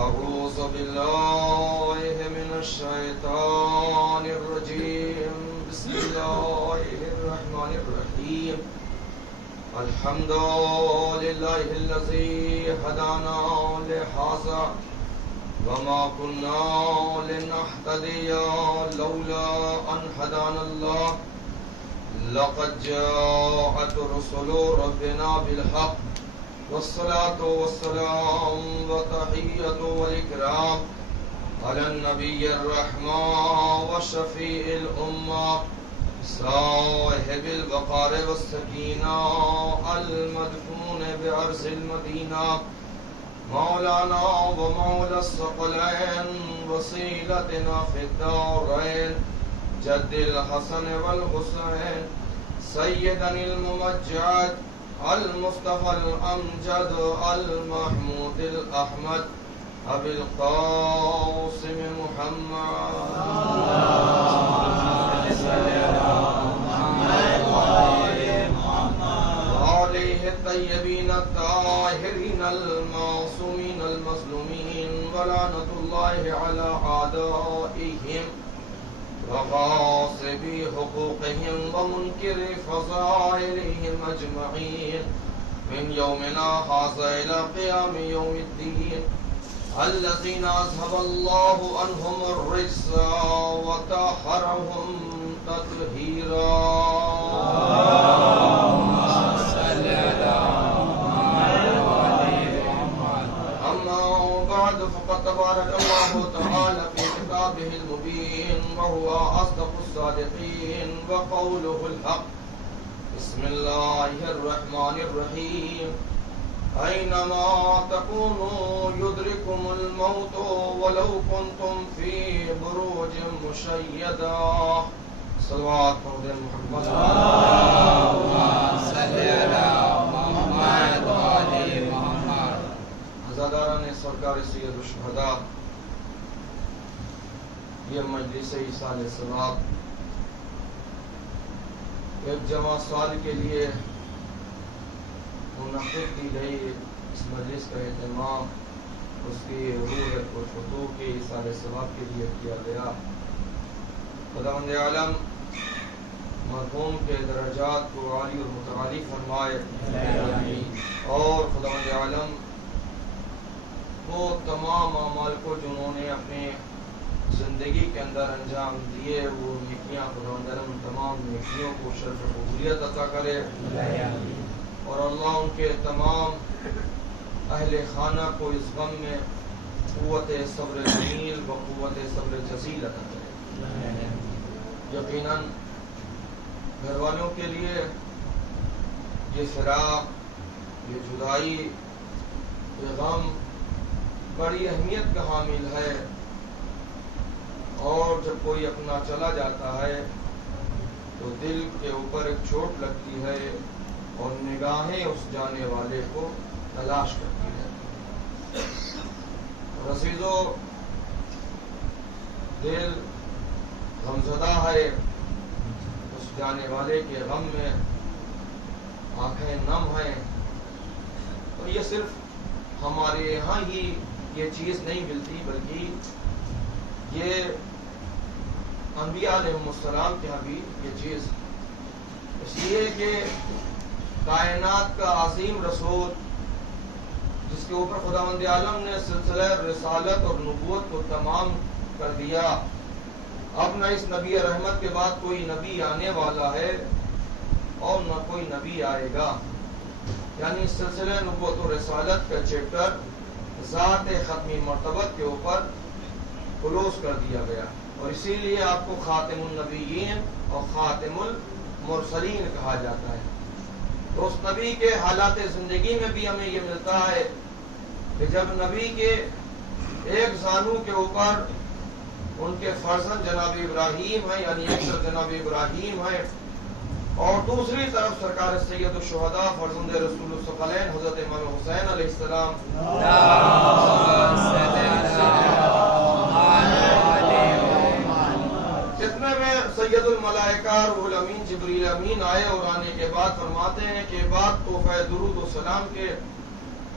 أعوذ بالله من الشيطان الرجيم بسم الله الرحمن الرحيم الحمد لله الذي هدانا لهذا وما كنا لنهتدي لولا أن هدانا الله لقد جاءت رسل ربنا بالحق والصلاة والسلام وتحية والإكرام على النبي الرحمة وشفيع الأمة صاحب الوقار والسكينة المدفون بعرش المدينة مولانا ومولى الثقلين وسيلتنا في الدارين جد الحسن والحسين سيدنا الممجد المصطفى الأمجد المحمود الأحمد أبي القاسم محمد وآله الطيبين الطاهرين المعصومين المظلومين ولعنة الله على أعدائهم وغاصبي حقوقهم ومنكر فضائلهم أجمعين من يومنا هذا إلى قيام يوم الدين الذين أذهب الله عنهم الرجس وطهرهم تطهيرا أما بعد فقد تبارك الله تعالى في كتابه المبين وهو أصدق الصادقين وقوله الحق بسم الله الرحمن الرحيم أينما تكونوا يدرككم الموت ولو كنتم في بروج مشيدة صلوات محمد اللهم صل على محمد وآل محمد عزاداران سرکار سید الشہداء یہ مجلس ایصال ثواب ایک جمع سال کے لیے منعقد کی گئی اس مجلس کا اہتمام اس کی روح و خطوط کے ایصال ثواب کے لیے کیا گیا. خداوند عالم مرحوم کے درجات کو عالی اور متعالی فرمائے اور خداوند عالم وہ تمام اعمال کو جنہوں نے اپنے زندگی کے اندر انجام دیے وہ نیکیاں خداوند عالم تمام نیکیوں کو شرف و قبولیت عطا کرے اور اللہ ان کے تمام اہل خانہ کو اس غم میں قوت صبر جمیل و قوت صبر جزیل عطا کرے. یقیناً گھر والوں کے لیے یہ فراق یہ جدائی یہ غم بڑی اہمیت کا حامل ہے اور جب کوئی اپنا چلا جاتا ہے تو دل کے اوپر ایک چوٹ لگتی ہے اور نگاہیں اس جانے والے کو تلاش کرتی ہے. عزیزو دل غمزدہ ہے اس جانے والے کے غم میں آنکھیں نم ہیں. تو یہ صرف ہمارے یہاں ہی یہ چیز نہیں ملتی بلکہ یہ انبیاء علیہ السلام کے ہاں بھی یہ چیز اس لیے کہ کائنات کا عظیم رسول جس کے اوپر خداوند عالم نے سلسلہ رسالت اور نبوت کو تمام کر دیا. اب نہ اس نبی رحمت کے بعد کوئی نبی آنے والا ہے اور نہ کوئی نبی آئے گا. یعنی سلسلہ نبوت و رسالت کا چیپٹر ذات ختمی مرتبت کے اوپر کلوز کر دیا گیا اور اسی لیے آپ کو خاتم النبیین اور خاتم المرسلین کہا جاتا ہے. تو اس نبی کے حالات زندگی میں بھی ہمیں یہ ملتا ہے کہ جب نبی کے ایک زانو کے اوپر ان کے فرزند جناب ابراہیم ہیں یعنی اکثر جناب ابراہیم ہیں اور دوسری طرف سرکار سید الشہداء فرزند رسول الثقلین حضرت امام حسین علیہ السلام جتنے میں سید الملائکہ روح الامین جبریل امین آئے اور آنے کے بعد فرماتے ہیں کہ بعد تحفہ درود و سلام کے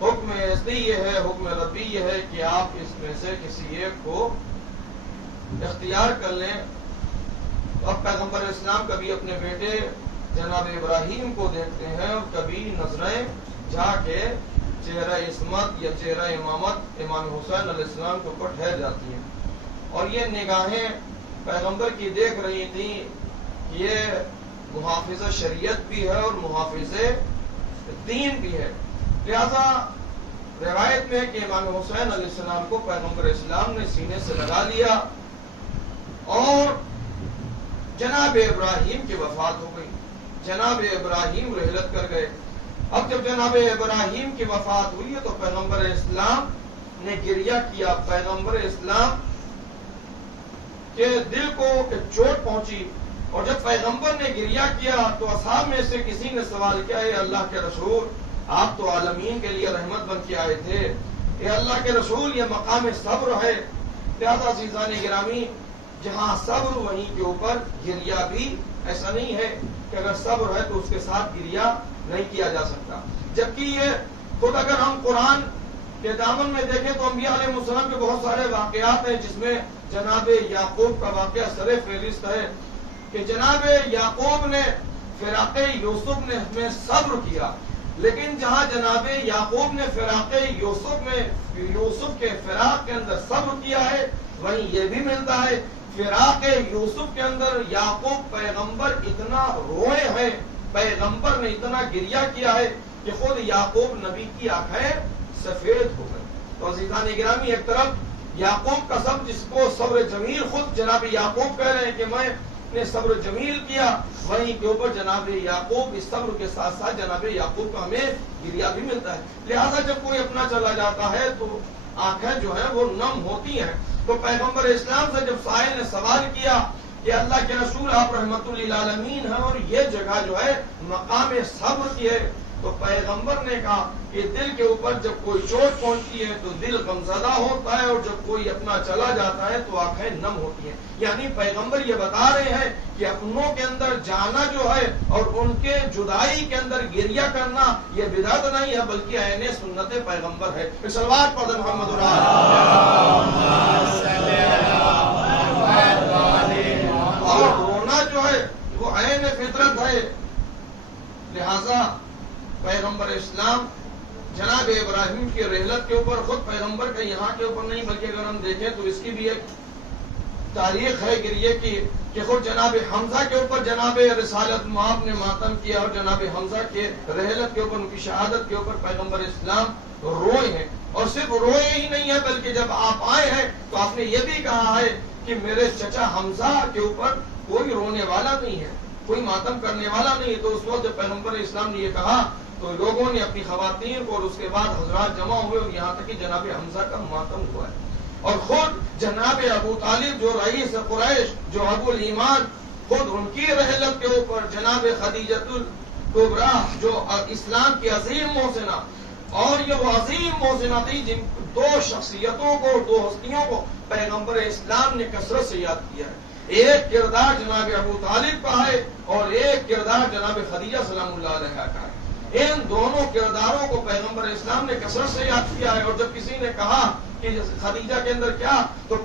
حکم اصلی یہ ہے، حکم ربی یہ ہے کہ آپ اس میں سے کسی ایک کو اختیار کر لیں۔ اب پیغمبر اسلام کبھی اپنے بیٹے جناب ابراہیم کو دیکھتے ہیں اور کبھی نظریں جا کے چہرہ عصمت یا چہرہ امامت امام حسین علیہ السلام کے اوپر ٹھہر جاتی ہیں، اور یہ نگاہیں پیغمبر کی دیکھ رہی تھیں کہ یہ محافظ شریعت بھی ہے اور محافظ دین بھی ہے۔ لہذا روایت میں کہ امام حسین علیہ السلام کو پیغمبر اسلام نے سینے سے لگا لیا اور جناب ابراہیم کی وفات ہو گئی۔ جناب ابراہیم رحلت کر گئے۔ اب جب جناب ابراہیم کی وفات ہوئی ہے تو پیغمبر اسلام نے گریہ کیا۔ پیغمبر اسلام کے دل کو ایک چوٹ پہنچی، اور جب پیغمبر نے گریہ کیا تو اصحاب میں سے کسی نے سوال کیا، اے اللہ کے رسول، آپ تو عالمین کے لیے رحمت بن کے آئے تھے، اے اللہ کے رسول یہ مقام صبر ہے۔ لہذا عزیزان گرامی، جہاں صبر وہیں کے اوپر گریہ بھی۔ ایسا نہیں ہے کہ اگر صبر ہے تو اس کے ساتھ گریہ نہیں کیا جا سکتا، جبکہ یہ خود اگر ہم قرآن کے دامن میں دیکھیں تو انبیاء علیہ السلام کے بہت سارے واقعات ہیں جس میں جناب یعقوب کا واقعہ سر فہرست ہے کہ جناب یعقوب نے فراق یوسف میں صبر کیا، لیکن جہاں جناب یعقوب نے فراق یوسف کے فراق کے اندر صبر کیا ہے، وہیں یہ بھی ملتا ہے فراق یوسف کے اندر یعقوب پیغمبر اتنا روئے ہیں، پیغمبر نے اتنا گریہ کیا ہے کہ خود یعقوب نبی کی آنکھیں سفید ہو گئی۔ تو عزیزان گرامی، ایک طرف یعقوب کا صبر، جس کو صبر جمیل خود جناب یعقوب کہہ رہے ہیں کہ میں نے صبر جمیل کیا، وہیں کے اوپر جناب یعقوب اس صبر کے ساتھ ساتھ جناب یعقوب کا ہمیں گریہ بھی ملتا ہے۔ لہذا جب کوئی اپنا چلا جاتا ہے تو آنکھیں جو ہیں وہ نم ہوتی ہیں۔ تو پیغمبر اسلام سے جب سائل نے سوال کیا کہ اللہ کے رسول آپ رحمت للعالمین ہیں اور یہ جگہ جو ہے مقام صبر کی ہے، تو پیغمبر نے کہا کہ دل کے اوپر جب کوئی چوٹ پہنچتی ہے تو دل غمزدہ ہوتا ہے، اور جب کوئی اپنا چلا جاتا ہے تو آنکھیں نم ہوتی ہیں۔ یعنی پیغمبر یہ بتا رہے ہیں کہ اپنوں کے اندر جانا جو ہے اور ان کے جدائی کے اندر گریہ کرنا یہ بدعت نہیں ہے، بلکہ عین سنت پیغمبر ہے۔ صلوات پڑھ محمد اور رونا جو ہے وہ عین فطرت ہے۔ لہذا پیغمبر اسلام جناب ابراہیم کی رحلت کے اوپر، خود پیغمبر کا یہاں کے اوپر نہیں بلکہ اگر ہم دیکھیں تو اس کی بھی ایک تاریخ ہے گریہ کی کہ خود جناب حمزہ کے اوپر جناب رسالت مآب نے ماتم کیا، اور جناب حمزہ کے رحلت کے اوپر، ان کی شہادت کے اوپر پیغمبر اسلام روئے ہیں۔ اور صرف روئے ہی نہیں ہے بلکہ جب آپ آئے ہیں تو آپ نے یہ بھی کہا ہے کہ میرے چچا حمزہ کے اوپر کوئی رونے والا نہیں ہے، کوئی ماتم کرنے والا نہیں ہے۔ تو اس وقت جب پیغمبر اسلام نے یہ کہا تو لوگوں نے اپنی خواتین کو اور اس کے بعد حضرات جمع ہوئے، اور یہاں تک کہ جناب حمزہ کا ماتم ہوا ہے۔ اور خود جناب ابو طالب جو رئیس قریش، جو ابو الایمان، خود ان کی رحلت کے اوپر جناب خدیجۃ الکبریٰ جو اسلام کی عظیم محسنہ، اور یہ وہ عظیم محسنہ تھی جن دو شخصیتوں کو، دو ہستیوں کو پیغمبر اسلام نے کثرت سے یاد کیا ہے۔ ایک کردار جناب ابو طالب کا ہے اور ایک کردار جناب خدیجہ سلام اللہ علیہا کا ہے۔ ان دونوں کرداروں کو پیغمبر اسلام نے کثرت سے یاد کیا ہے۔ اور جب کسی نے کہا کہ خدیجہ کے اندر کیا، تو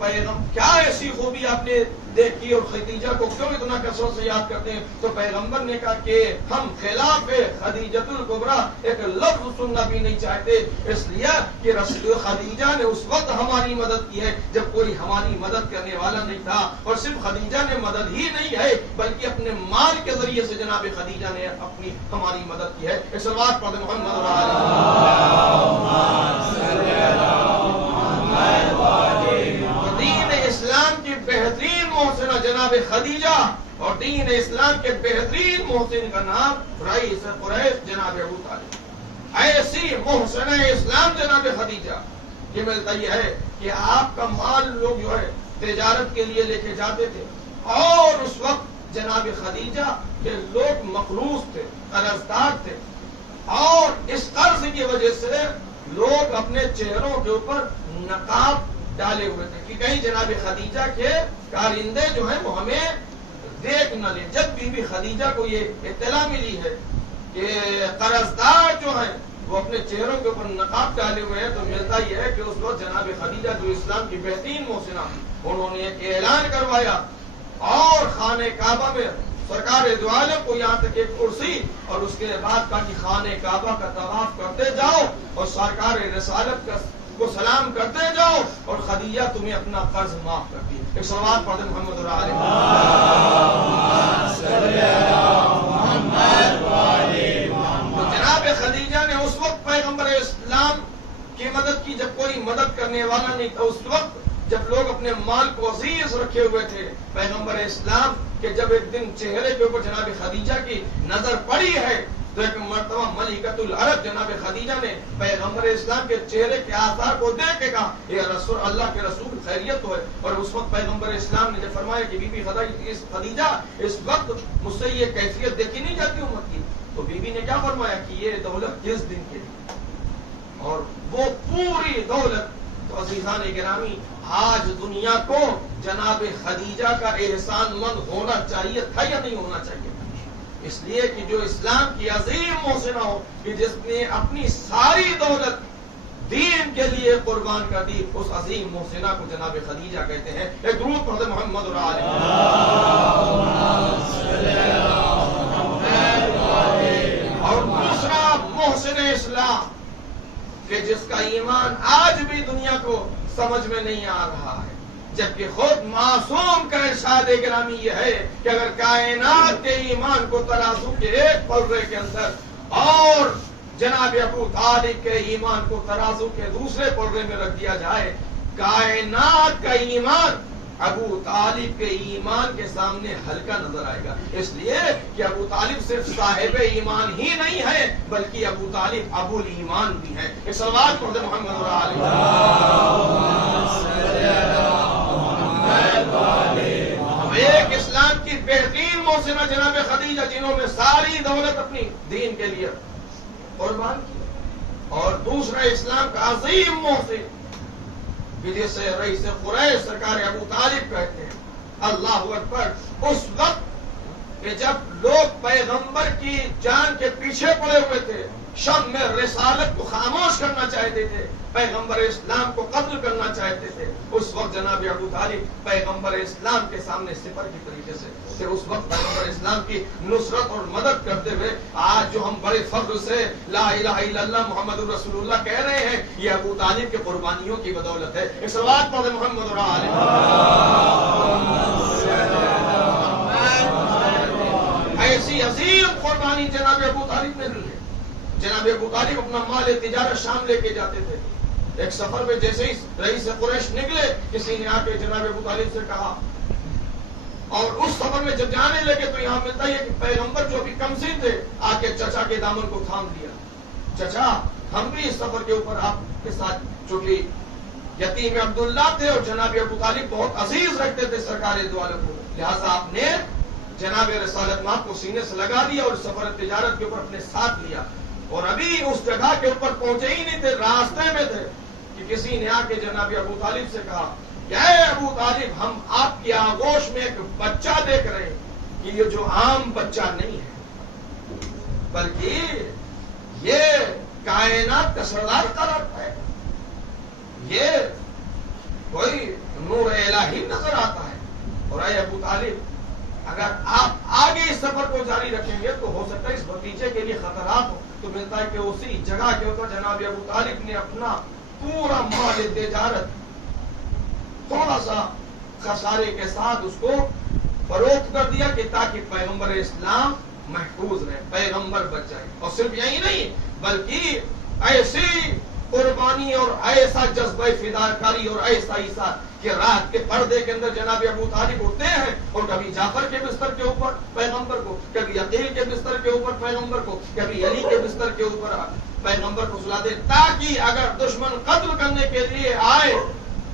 کیا ایسی خوبی آپ نے دیکھی اور خدیجہ کو کیوں اتنا کثرت سے یاد کرتے ہیں، تو پیغمبر نے کہا کہ ہم خلاف خدیجۃ الکبریٰ ایک لفظ سننا بھی نہیں چاہتے، اس لیے کہ رسول خدیجہ نے اس وقت ہماری مدد کی ہے جب کوئی ہماری مدد کرنے والا نہیں تھا۔ اور صرف خدیجہ نے مدد ہی نہیں ہے بلکہ اپنے مال کے ذریعے سے جناب خدیجہ نے اپنی ہماری مدد کی ہے۔ صلوات پڑھ محمد دین اسلام کی بہترین محسنہ جناب خدیجہ، اور دین اسلام کے بہترین محسن کا نام رئیس قریش جناب ابو طالب۔ ایسی محسنہ اسلام جناب خدیجہ، یہ ملتا یہ ہے کہ آپ کا مال لوگ جو ہے تجارت کے لیے لے کے جاتے تھے، اور اس وقت جناب خدیجہ کے لوگ مخلوص تھے، قرضدار تھے، اور اس قرض کی وجہ سے لوگ اپنے چہروں کے اوپر نقاب ڈالے ہوئے تھے کہ کہیں جناب خدیجہ کے کارندے جو ہیں وہ ہمیں دیکھ نہ لیں۔ جب بی بی خدیجہ کو یہ اطلاع ملی ہے کہ قرضدار جو ہیں وہ اپنے چہروں کے اوپر نقاب ڈالے ہوئے ہیں، تو ملتا یہ ہے کہ اس وقت جناب خدیجہ جو اسلام کی بہترین محسنہ، انہوں نے ایک اعلان کروایا اور خانہ کعبہ میں سرکار دو عالم کو یہاں تک ایک کرسی، اور اس کے بعد کہا کہ خانہ کعبہ کا طواف کرتے جاؤ اور سرکار رسالت کو سلام کرتے جاؤ، اور خدیجہ تمہیں اپنا قرض معاف کرتی ہے۔ ایک صلوات پڑھ دیں محمد تو جناب خدیجہ نے اس وقت پیغمبر اسلام کی مدد کی جب کوئی مدد کرنے والا نہیں تھا، اس وقت جب لوگ اپنے مال کو عزیز رکھے ہوئے تھے، پیغمبر اسلام کہ جب ایک دن چہرے کے اوپر جناب خدیجہ کی نظر پڑی ہے، تو ایک مرتبہ ملکۃ العرب جناب خدیجہ نے پیغمبر اسلام کے چہرے کے آثار کو دیکھ کے کہا یہ رسول اللہ کے رسول خیریت ہو ہے، اور اس وقت پیغمبر اسلام نے جب فرمایا کہ بی بی خدیجہ اس وقت مجھ سے یہ کیفیت دیکھی نہیں جاتی امت کی، تو بی بی نے کیا فرمایا کہ یہ دولت کس دن کے لیے، اور وہ پوری دولت۔ تو عزیزان گرامی، آج دنیا کو جناب خدیجہ کا احسان مند ہونا چاہیے تھا یا نہیں ہونا چاہیے تھا؟ اس لیے کہ جو اسلام کی عظیم محسنہ ہو، کہ جس نے اپنی ساری دولت دین کے لیے قربان کر دی، اس عظیم محسنہ کو جناب خدیجہ کہتے ہیں۔ ایک درود پڑھتے محمد اور آل اور دوسرا محسن اسلام کہ جس کا ایمان آج بھی دنیا کو سمجھ میں نہیں آ رہا ہے، جبکہ خود معصوم کا ارشاد گرامی یہ ہے کہ اگر کائنات کے ایمان کو ترازو کے ایک پلڑے کے اندر اور جناب ابو طالب کے ایمان کو ترازو کے دوسرے پلڑے میں رکھ دیا جائے، کائنات کا ایمان ابو طالب کے ایمان کے سامنے ہلکا نظر آئے گا، اس لیے کہ ابو طالب صرف صاحب ایمان ہی نہیں ہے بلکہ ابو طالب ابو الایمان بھی ہے۔ ایک صلوات پڑھ دیں محمد اور آل ایک اسلام کی بہترین محسنہ جناب خدیجہ، جنہوں نے ساری دولت اپنی دین کے لیے قربان کی، اور دوسرا اسلام کا عظیم محسن جسے رئیس قریش سرکار ابو طالب کہتے ہیں۔ اللہ اکبر، اس وقت کہ جب لوگ پیغمبر کی جان کے پیچھے پڑے ہوئے تھے، شب میں رسالت کو خاموش کرنا چاہتے تھے، پیغمبر اسلام کو قتل کرنا چاہتے تھے، اس وقت جناب ابو طالب پیغمبر اسلام کے سامنے سپر کی طریقے سے کہ اس وقت پیغمبر اسلام کی نصرت اور مدد کرتے ہوئے آج جو ہم بڑے فخر سے لا الہ الا اللہ محمد رسول اللہ کہہ رہے ہیں، یہ ابو طالب کے قربانیوں کی بدولت ہے۔ ایک صلوات پڑھیں محمد اور آل ایسی عظیم قربانی جناب ابو طالب نے دی ہے۔ جناب ابو طالب اپنا مال تجارت شام لے کے جاتے تھے، ایک سفر میں جیسے ہی رئیس قریش نکلے، کسی نے آ کے جناب ابو طالب سے کہا، اور اس سفر میں جب جانے لگے تو یہاں ملتا ہے کہ پیغمبر جو بھی کمسن تھے آ کے چچا کے دامن کو تھام دیا، چچا ہم بھی اس سفر کے اوپر آپ کے ساتھ، چونکہ یتیم عبداللہ تھے اور جناب ابو طالب بہت عزیز رکھتے تھے سرکار دو عالم کو، لہٰذا آپ نے جناب رسالت ماں کو سینے سے لگا دیا اور سفر تجارت کے اوپر اپنے ساتھ لیا، اور ابھی اس جگہ کے اوپر پہنچے ہی نہیں تھے، راستے میں تھے کہ کسی نے آ کے جناب ابو طالب سے کہا کہ اے ابو طالب، ہم آپ کی آغوش میں ایک بچہ دیکھ رہے ہیں کہ یہ جو عام بچہ نہیں ہے بلکہ یہ کائنات کا سردار قرار ہے، یہ کوئی نور الہی نظر آتا ہے، اور اے ابو طالب اگر آپ آگے اس سفر کو جاری رکھیں گے تو ہو سکتا ہے اس بھتیجے کے لیے خطرات ہو۔ تو ملتا ہے کہ اسی جگہ کے اوپر جناب ابو طالب نے اپنا پورا مال تجارت تھوڑا سا خسارے کے ساتھ اس کو فروخت کر دیا کہ تاکہ پیغمبر اسلام محفوظ رہے، پیغمبر بچ جائے، اور صرف یہی نہیں بلکہ ایسی قربانی اور ایسا جذبہ فداکاری اور ایسا ایسا کہ رات کے پردے کے اندر جناب ابو طالب اٹھتے ہیں اور کبھی جعفر کے بستر کے اوپر پیغمبر کو، کبھی عقیل کے بستر کے اوپر پیغمبر کو، کبھی علی کے بستر کے اوپر پیغمبر کو سلا دے، تاکہ اگر دشمن قتل کرنے کے لیے آئے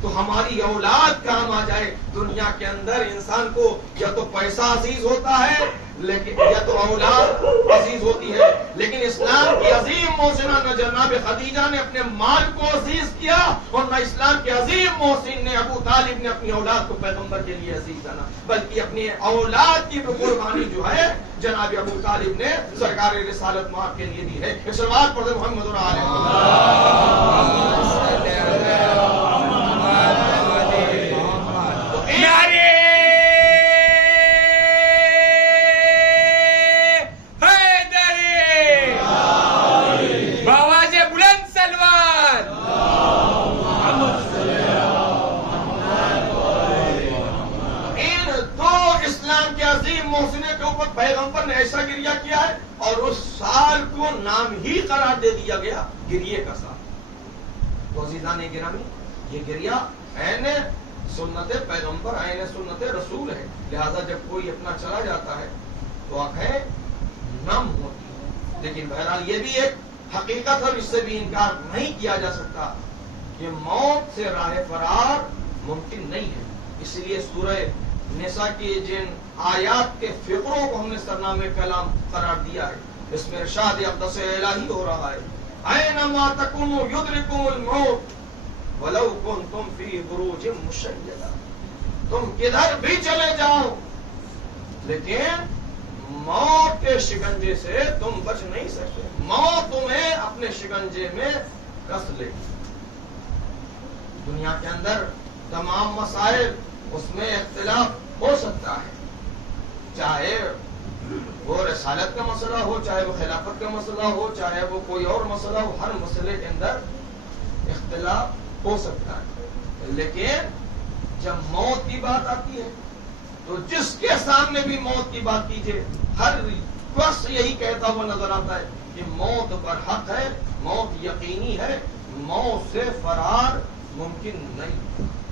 تو ہماری اولاد کام آ جائے. دنیا کے اندر انسان کو یا تو پیسہ عزیز ہوتا ہے لیکن یا تو اولاد عزیز ہوتی ہے، لیکن اسلام کی عظیم محسنہ نہ جناب خدیجہ نے اپنے مال کو عزیز کیا اور نہ اسلام کے عظیم محسن نے ابو طالب نے اپنی اولاد کو پیغمبر کے لیے عزیز جانا، بلکہ اپنی اولاد کی قربانی جو ہے جناب ابو طالب نے سرکار رسالت مآب کے لیے دی ہے. صلوات پڑھیں محمد اور آل پیغمبر نے ایسا گریہ کیا ہے اور اس سال کو نام ہی قرار دے دیا گیا گریے کا سال. تو عزیزان گرامی یہ گریہ عین سنت پیغمبر عین سنت رسول ہے، لہذا جب کوئی اپنا چلا جاتا ہے تو آنکھیں نم ہوتی ہیں. لیکن بہرحال یہ بھی ایک حقیقت ہے، اس سے بھی انکار نہیں کیا جا سکتا کہ موت سے راہ فرار ممکن نہیں ہے. اس لیے سورہ نساء کی جن آیات کے فقروں کو ہم نے سرنامے کلام قرار دیا ہے، اس میں ارشاد اقدس الہی ہو رہا ہے اینما تکونوا یدرککم الموت ولو کنتم فی بروج مشیدہ. تم کدھر بھی چلے جاؤ لیکن موت کے شکنجے سے تم بچ نہیں سکتے. موت تمہیں اپنے شکنجے میں کس لے گی. دنیا کے اندر تمام مسائل اس میں اختلاف ہو سکتا ہے، چاہے وہ رسالت کا مسئلہ ہو، چاہے وہ خلافت کا مسئلہ ہو، چاہے وہ کوئی اور مسئلہ ہو، ہر مسئلے کے اندر اختلاف ہو سکتا ہے. لیکن جب موت کی بات آتی ہے تو جس کے سامنے بھی موت کی بات کیجیے ہر شخص یہی کہتا ہوا نظر آتا ہے کہ موت برحق ہے، موت یقینی ہے، موت سے فرار ممکن نہیں.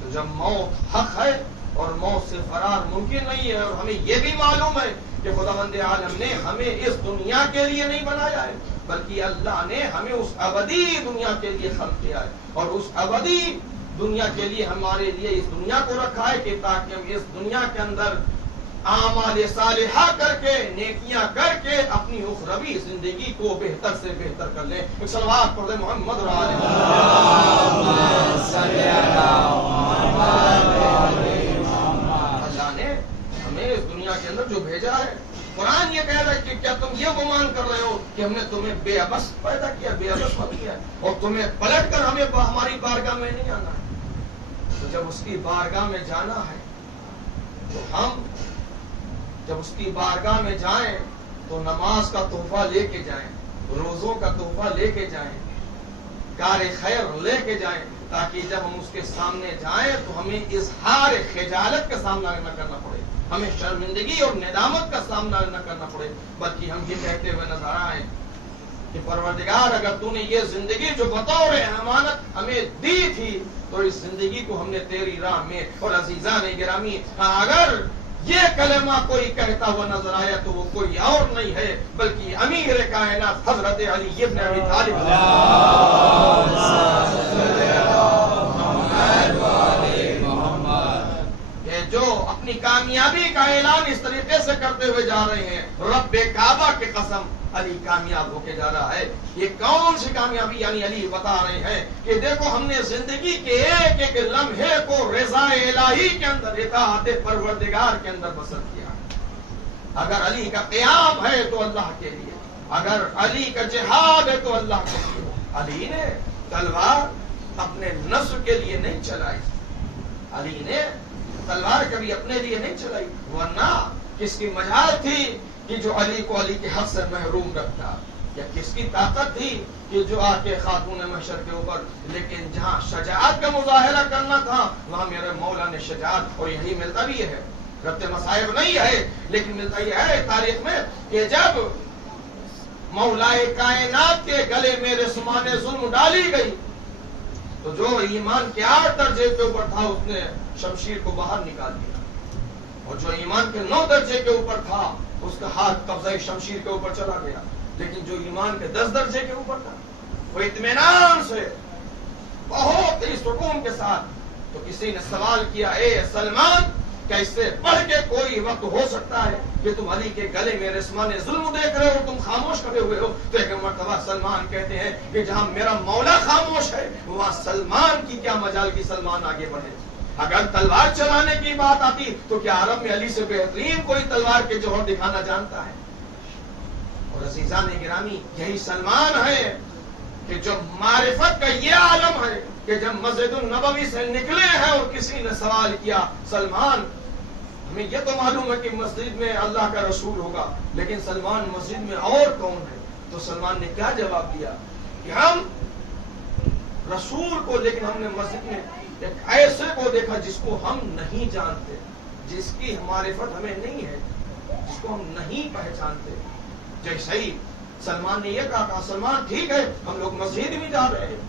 تو جب موت حق ہے اور موت سے فرار ممکن نہیں ہے، اور ہمیں یہ بھی معلوم ہے کہ خداوند عالم نے ہمیں اس دنیا کے لیے نہیں بنایا ہے بلکہ اللہ نے ہمیں اس ابدی دنیا کے لیے خلق کیا ہے، اور اس ابدی دنیا کے لیے ہمارے لیے اس دنیا کو رکھا ہے کہ تاکہ ہم اس دنیا کے اندر اعمال صالحہ کر کے نیکیاں کر کے اپنی اخروی زندگی کو بہتر سے بہتر کر لیں. صلوات پڑھ دیں محمد اور آل محمد. اللہ نے ہمیں اس دنیا کے اندر جو بھیجا ہے، قرآن یہ کہہ رہا ہے کہ کیا تم یہ گمان کر رہے ہو کہ ہم نے تمہیں بے عبث پیدا کیا، بے عبث مت کیا اور تمہیں پلٹ کر ہمیں ہماری بارگاہ میں نہیں آنا ہے. تو جب اس کی بارگاہ میں جانا ہے تو ہم جب اس کی بارگاہ میں جائیں تو نماز کا تحفہ لے کے جائیں، روزوں کا تحفہ لے کے جائیں، کار خیر لے کے جائیں، تاکہ جب ہم اس کے سامنے جائیں تو ہمیں اظہار خجالت کا سامنا نہ کرنا پڑے، ہمیں شرمندگی اور ندامت کا سامنا نہ کرنا پڑے، بلکہ ہم یہ کہتے ہوئے نظر آئیں کہ پروردگار اگر تو نے یہ زندگی جو بطور امانت ہمیں دی تھی تو اس زندگی کو ہم نے تیری راہ میں. اور عزیزان گرامی اگر یہ کلمہ کوئی کہتا ہوا نظر آیا تو وہ کوئی اور نہیں ہے بلکہ امیر کائنات حضرت علی ابن ابی طالب جو اپنی کامیابی کا اعلان اس طریقے سے کرتے ہوئے جا رہے ہیں، رب کعبہ کی قسم علی کامیاب ہو کے جا رہا ہے. یہ کون سی کامیابی؟ یعنی علی بتا رہے ہیں کہ دیکھو ہم نے زندگی کے ایک ایک لمحے کو رضا الہی کے اندر، اطاعت پروردگار کے اندر بسر کیا. اگر علی کا قیام ہے تو اللہ کے لیے، اگر علی کا جہاد ہے تو اللہ کے لیے. علی نے تلوار اپنے نفس کے لیے نہیں چلائی، علی نے تلوار کبھی اپنے لیے نہیں چلائی، ورنہ کس کی مجال تھی کہ جو علی کو علی کے حق سے محروم رکھتا، یا کس کی طاقت تھی کہ جو آ کے خاتون محشر کے اوپر. لیکن جہاں شجاعت کا مظاہرہ کرنا تھا وہاں میرے مولا نے شجاعت، اور یہی ملتا بھی ہے، ربط مصائب نہیں ہے لیکن ملتا یہ ہے تاریخ میں کہ جب مولائے کائنات کے گلے میں رسومان ظلم ڈالی گئی تو جو ایمان کے 8 درجے کے اوپر تھا اس نے شمشیر کو باہر نکال دیا، اور جو ایمان کے 9 درجے کے اوپر تھا اس کا ہاتھ قبضہ شمشیر کے اوپر چلا گیا. لیکن جو ایمان کے 10 درجے کے اوپر تھا وہ اطمینان سے بہت ہی سکون کے ساتھ تو کسی نے سوال کیا اے سلمان کیا اس سے بڑھ کے کوئی وقت ہو سکتا ہے کہ تم علی کے گلے میں رسمان ظلم دیکھ رہے ہو، تم خاموش کھڑے ہوئے ہو؟ تو ایک مرتبہ سلمان کہتے ہیں کہ جہاں میرا مولا خاموش ہے وہاں سلمان کی کیا مجال کی سلمان آگے بڑھے۔ اگر تلوار چلانے کی بات آتی تو کیا عرب میں علی سے بہترین کوئی تلوار کے جوہر دکھانا جانتا ہے؟ اور عزیزان گرامی یہی سلمان ہے کہ جو معرفت کا یہ عالم ہے کہ جب مسجد النبوی سے نکلے ہیں اور کسی نے سوال کیا سلمان ہمیں یہ تو معلوم ہے کہ مسجد میں اللہ کا رسول ہوگا لیکن سلمان مسجد میں اور کون ہے؟ تو سلمان نے کیا جواب دیا کہ ہم رسول کو، لیکن ہم نے مسجد میں ایک ایسے کو دیکھا جس کو ہم نہیں جانتے، جس کی معرفت ہمیں نہیں ہے، جس کو ہم نہیں پہچانتے۔ جیسے ہی سلمان نے یہ کہا سلمان ٹھیک ہے ہم لوگ مسجد میں جا رہے ہیں،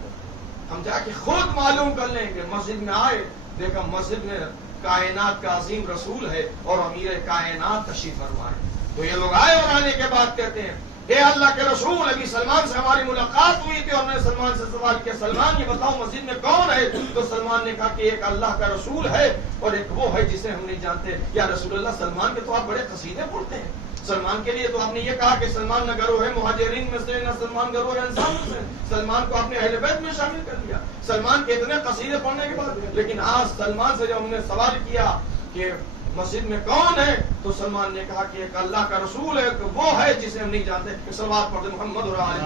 ہم جا کے خود معلوم کر لیں گے۔ مسجد میں آئے، دیکھا مسجد میں کائنات کا عظیم رسول ہے اور امیر کائنات تشریف فرمائے۔ تو یہ لوگ آئے اور آنے کے بعد کہتے ہیں اے اللہ کے رسول ابھی سلمان سے ہماری ملاقات ہوئی تھی اور میں نے سلمان سے سوال کیا سلمان یہ بتاؤ مسجد میں کون ہے؟ تو سلمان نے کہا کہ ایک اللہ کا رسول ہے اور ایک وہ ہے جسے ہم نہیں جانتے۔ یا رسول اللہ سلمان کے تو آپ بڑے قصیدے پڑھتے ہیں، سلمان کے لیے تو آپ نے یہ کہا کہ سلمان نہ گروہ ہے مہاجرین میں سے، نہ سلمان گروہ ہے انصار میں سے، سلمان کو آپ نے اہل بیت میں شامل کر لیا۔ سلمان کے اتنے قصیدے پڑھنے کے بعد لیکن آج سلمان سے جب ہم نے سوال کیا کہ مسجد میں کون ہے تو سلمان نے کہا کہ ایک اللہ کا رسول ہے کہ وہ ہے جسے ہم نہیں جانتے۔ صلوات پڑھتے محمد اور آل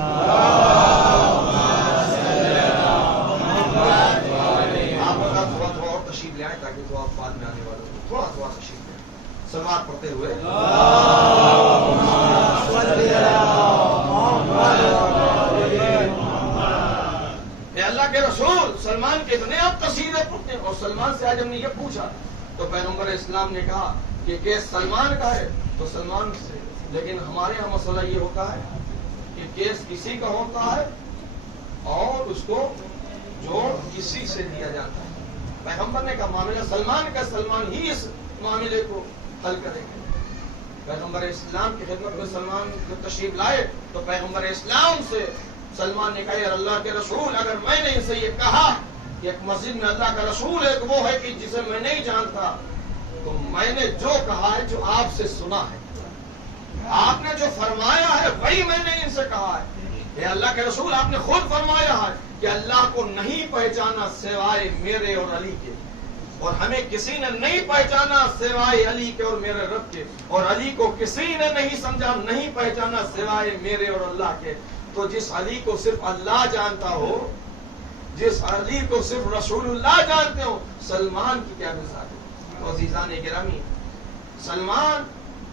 آپ تھوڑا اور تشریف لے آئیں تاکہ تو آپ بعد میں آنے والے ہو، تھوڑا تشریف لے آئیں صلوات پڑھتے ہوئے۔ اے اللہ کے رسول سلمان کے اتنے آپ قصیدے پڑھتے ہیں۔ اور سلمان سے آج ہم نے یہ پوچھا تو پیغمبر اسلام نے کہا کہ کیس سلمان کا ہے تو سلمان سے، لیکن ہمارے یہاں مسئلہ یہ ہوتا ہے کہ کیس کسی کا ہوتا ہے اور اس کو جوڑ کسی سے دیا جاتا ہے۔ پیغمبر نے کہا معاملہ سلمان کا، سلمان ہی اس معاملے کو حل کریں گے۔ پیغمبر اسلام کی خدمت میں سلمان کو تشریف لائے تو پیغمبر اسلام سے سلمان نے کہا یا اللہ کے رسول اگر میں نے اسے یہ کہا کہ ایک مسجد میں اللہ کا رسول ہے وہ ہے کہ جسے میں نہیں جانتا، تو میں نے جو کہا ہے جو آپ سے سنا ہے، آپ نے جو فرمایا ہے وہی میں نے ان سے کہا ہے۔ اے اللہ کے رسول آپ نے خود فرمایا ہے کہ اللہ کو نہیں پہچانا سوائے میرے اور علی کے، اور ہمیں کسی نے نہیں پہچانا سوائے علی کے اور میرے رب کے، اور علی کو کسی نے نہیں سمجھا نہیں پہچانا سوائے میرے اور اللہ کے۔ تو جس علی کو صرف اللہ جانتا ہو، جس علی کو صرف رسول اللہ جانتے ہو، سلمان کی کیا مثال ہے؟ تو عزیزان گرامی سلمان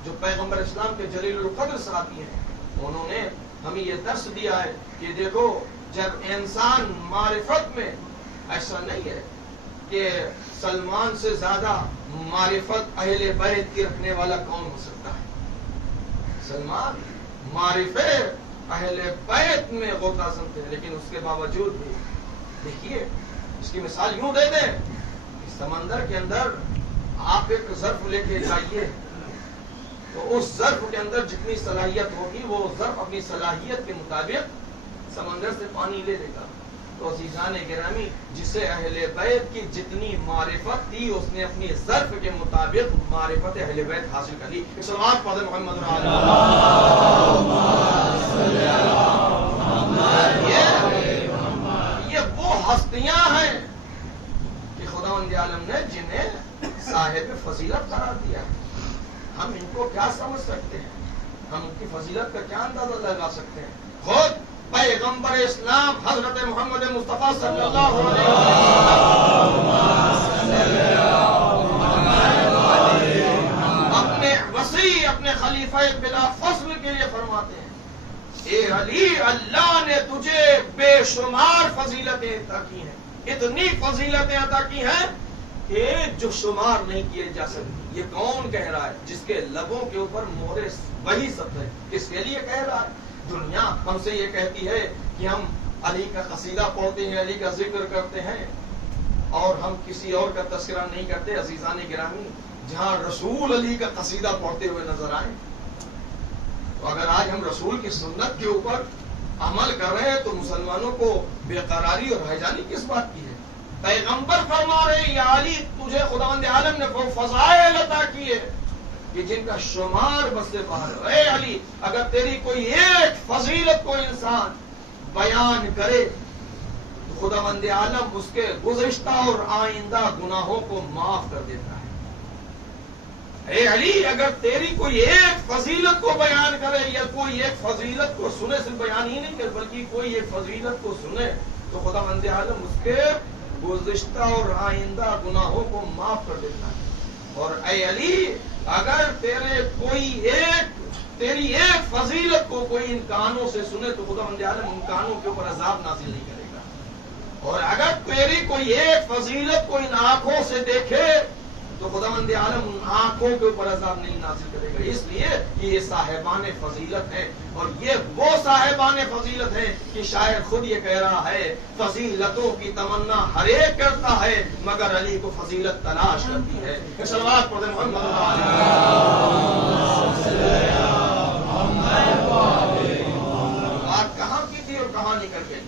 جو پیغمبر اسلام کے جلیل القدر صحابی ہیں، انہوں نے ہمیں یہ درس دیا ہے کہ دیکھو جب انسان معرفت میں، ایسا نہیں ہے کہ سلمان سے زیادہ معرفت اہل بیت کی رکھنے والا کون ہو سکتا ہے؟ سلمان معرفت اہل بیت میں غوطہ سمتے ہیں، لیکن اس کے باوجود بھی دیکھیے اس کی مثال یوں دے دیں کہ سمندر کے اندر آپ ایک ظرف لے کے جائیے تو اس ظرف کے اندر جتنی صلاحیت ہوگی وہ ظرف اپنی صلاحیت کے مطابق سمندر سے پانی لے لے گا۔ تو عزیزان گرامی جسے اہل بیت کی جتنی معرفت تھی اس نے اپنی ظرف کے مطابق معرفت اہل بیت حاصل کر لی۔ صلوات پڑھیں محمد یہ وہ ہستیاں ہیں کہ خداوند عالم نے جنہیں صاحب فضیلت قرار دیا ہے۔ ہم ان کو کیا سمجھ سکتے ہیں؟ ہم ان کی فضیلت کا کیا اندازہ لگا سکتے ہیں؟ خود پیغمبر اسلام حضرت محمد مصطفیٰ صلی اللہ علیہ وسلم اپنے وصی اپنے خلیفہ بلا فصل کے لیے فرماتے ہیں اے علی اللہ نے تجھے بے شمار فضیلتیں عطا کی ہیں، اتنی فضیلتیں عطا کی ہیں کہ جو شمار نہیں کیے جا سکتے۔ یہ کون کہہ رہا ہے؟ جس کے لبوں کے اوپر مہرے وہی سب ہے، کس کے لیے کہہ رہا ہے؟ دنیا ہم سے یہ کہتی ہے کہ ہم علی کا قصیدہ پڑھتے ہیں، علی کا ذکر کرتے ہیں اور ہم کسی اور کا تذکرہ نہیں کرتے۔ عزیزان گرامی جہاں رسول علی کا قصیدہ پڑھتے ہوئے نظر آئے، تو اگر آج ہم رسول کی سنت کے اوپر عمل کر رہے ہیں تو مسلمانوں کو بے قراری اور حیرانی کس بات کی ہے؟ پیغمبر فرما رہے ہیں یا علی تجھے خداوند عالم نے وہ فضائل عطا کیے کہ جن کا شمار بس سے باہر ہے۔ اے علی اگر تیری کوئی ایک فضیلت کو انسان بیان کرے تو خداوند عالم اس کے گزشتہ اور آئندہ گناہوں کو معاف کر دیتا ہے۔ اے علی اگر تیری کوئی ایک فضیلت کو بیان کرے یا کوئی ایک فضیلت کو سنے، صرف بیان ہی نہیں کرے بلکہ کوئی ایک فضیلت کو سنے تو خداوند عالم اس کے گزشتہ اور آئندہ گناہوں کو معاف کر دیتا ہے۔ اور اے علی اگر تیری ایک فضیلت کو کوئی ان کانوں سے سنے تو خداوند عالم ان کانوں کے اوپر عذاب نازل نہیں کرے گا، اور اگر تیری کوئی ایک فضیلت کو ان آنکھوں سے دیکھے تو خداوند عالم ان آنکھوں کے اوپر عذاب نہیں نازل کرے گا۔ اس لیے یہ صاحبان فضیلت ہے، اور یہ وہ صاحبان فضیلت ہے کہ شاعر خود یہ کہہ رہا ہے فضیلتوں کی تمنا ہر ایک کرتا ہے مگر علی کو فضیلت تلاش کرتی ہے۔ صلوات پڑھ دیں محمد بات کہاں کی تھی اور کہاں نکل گئی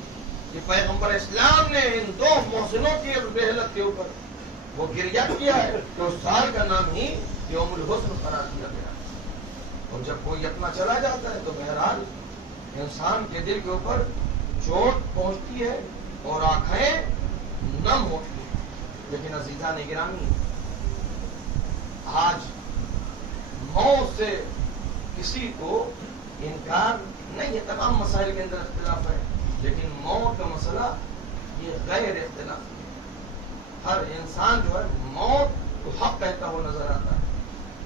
کہ پیغمبر اسلام نے ان دو محسنوں کی رحلت کے اوپر وہ گریہ کیا ہے تو اس سال کا نام ہی یوم الحسن قرار دیا گیا۔ اور جب کوئی اپنا چلا جاتا ہے تو بہرحال انسان کے دل کے اوپر چوٹ پہنچتی ہے اور آنکھیں نم ہوتی ہیں۔ لیکن عزیزان گرامی آج موت سے کسی کو انکار نہیں ہے، تمام مسائل کے اندر اختلاف ہے، لیکن موت کا مسئلہ یہ غیر اختلاف ہے۔ ہر انسان جو ہے موت کو حق کہتا ہوا نظر آتا ہے،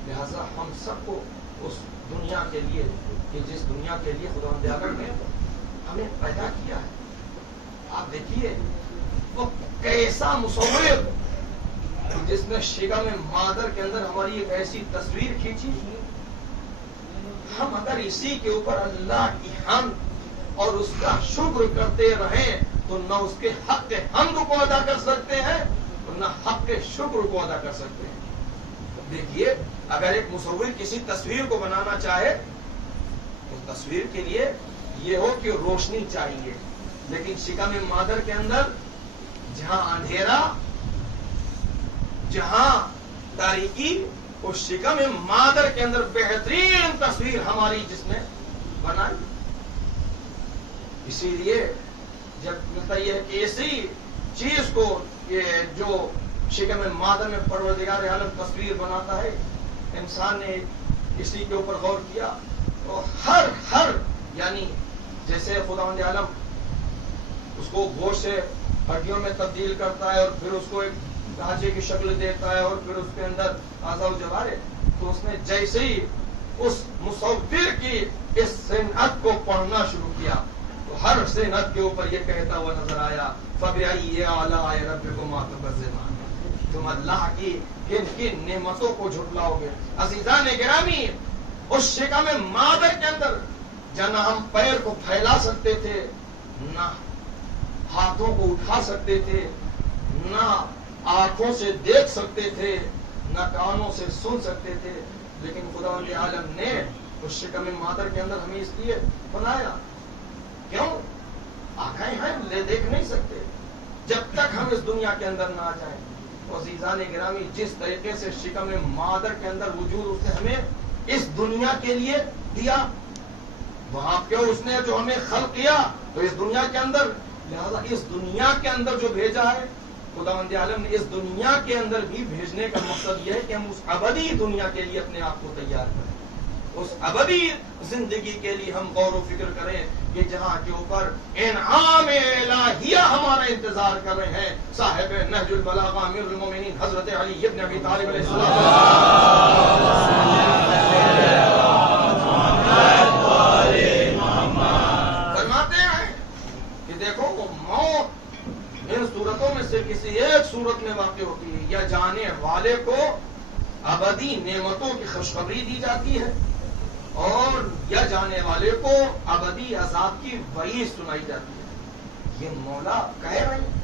لہذا ہم سب کو اس دنیا کے لیے کہ جس دنیا کے لیے خداوند عالم نے ہمیں پیدا کیا ہے، آپ دیکھیے وہ کیسا مصور جس نے شگم مادر کے اندر ہماری ایک ایسی تصویر کھینچی، ہم اگر اسی کے اوپر اللہ کی حمد اور اس کا شکر کرتے رہیں تو نہ اس کے حق حمد کو ادا کر سکتے ہیں اور نہ حق کے شکر کو ادا کر سکتے ہیں۔ دیکھیے اگر ایک مصور کسی تصویر کو بنانا چاہے تو تصویر کے لیے یہ ہو کہ روشنی چاہیے، لیکن شکم مادر کے اندر جہاں اندھیرا جہاں تاریکی، اس شکم مادر کے اندر بہترین تصویر ہماری جس نے بنائی۔ اسی لیے جب ملتا یہ ہے کہ اسی چیز کو یہ جو شکم مادر میں پروردگار عالم تصویر بناتا ہے، انسان نے اسی کے اوپر غور کیا تو ہر یعنی جیسے خداوند عالم اس کو گوشت سے ہڈیوں میں تبدیل کرتا ہے اور پھر اس کو ایک ڈھانچے کی شکل دیتا ہے اور پھر اس کے اندر اعضاء و جوارح، تو اس نے جیسے ہی اس مصور کی اس صنعت کو پڑھنا شروع کیا تو ہر صنعت کے اوپر یہ کہتا ہوا نظر آیا فَبِأَيِّ آلَاءِ رَبِّكُمَا تُكَذِّبَانِ، تم اللہ کی کن کن نعمتوں کو جھٹلاؤ گے۔ عزیزان گرامی اس شکم مادر کے اندر جہاں ہم پیر کو پھیلا سکتے تھے، نہ ہاتھوں کو اٹھا سکتے تھے، نہ آنکھوں سے دیکھ سکتے تھے، نہ کانوں سے سن سکتے تھے، لیکن خداوند عالم نے اس شکم مادر کے اندر ہمیں اس لیے بنایا۔ کیوں؟ آنکھیں ہیں لے دیکھ نہیں سکتے جب تک ہم اس دنیا کے اندر نہ آ جائیں۔ عزیزان گرامی جس طریقے سے شکم مادر کے اندر وجود اس نے ہمیں اس دنیا کے لیے دیا، وہاں کیوں اس نے جو ہمیں خلق کیا تو اس دنیا کے اندر، لہذا اس دنیا کے اندر جو بھیجا ہے خداوند عالم نے اس دنیا کے اندر بھی بھیجنے کا مقصد یہ ہے کہ ہم اس ابدی دنیا کے لیے اپنے آپ کو تیار کریں، اس ابدی زندگی کے لیے ہم غور و فکر کریں کہ جہاں کے اوپر انعام الہیہ ہمارا انتظار کر رہے ہیں۔ صاحب نہج البلاغہ امیر المومنین حضرت علی ابن ابی طالب علیہ السلام فرماتے ہیں کہ دیکھو وہ موت ان صورتوں میں سے کسی ایک صورت میں واقع ہوتی ہے، یا جانے والے کو ابدی نعمتوں کی خوشخبری دی جاتی ہے اور یا جانے والے کو ابدی عذاب کی وعید سنائی جاتی ہے۔ یہ مولا کہہ رہے ہیں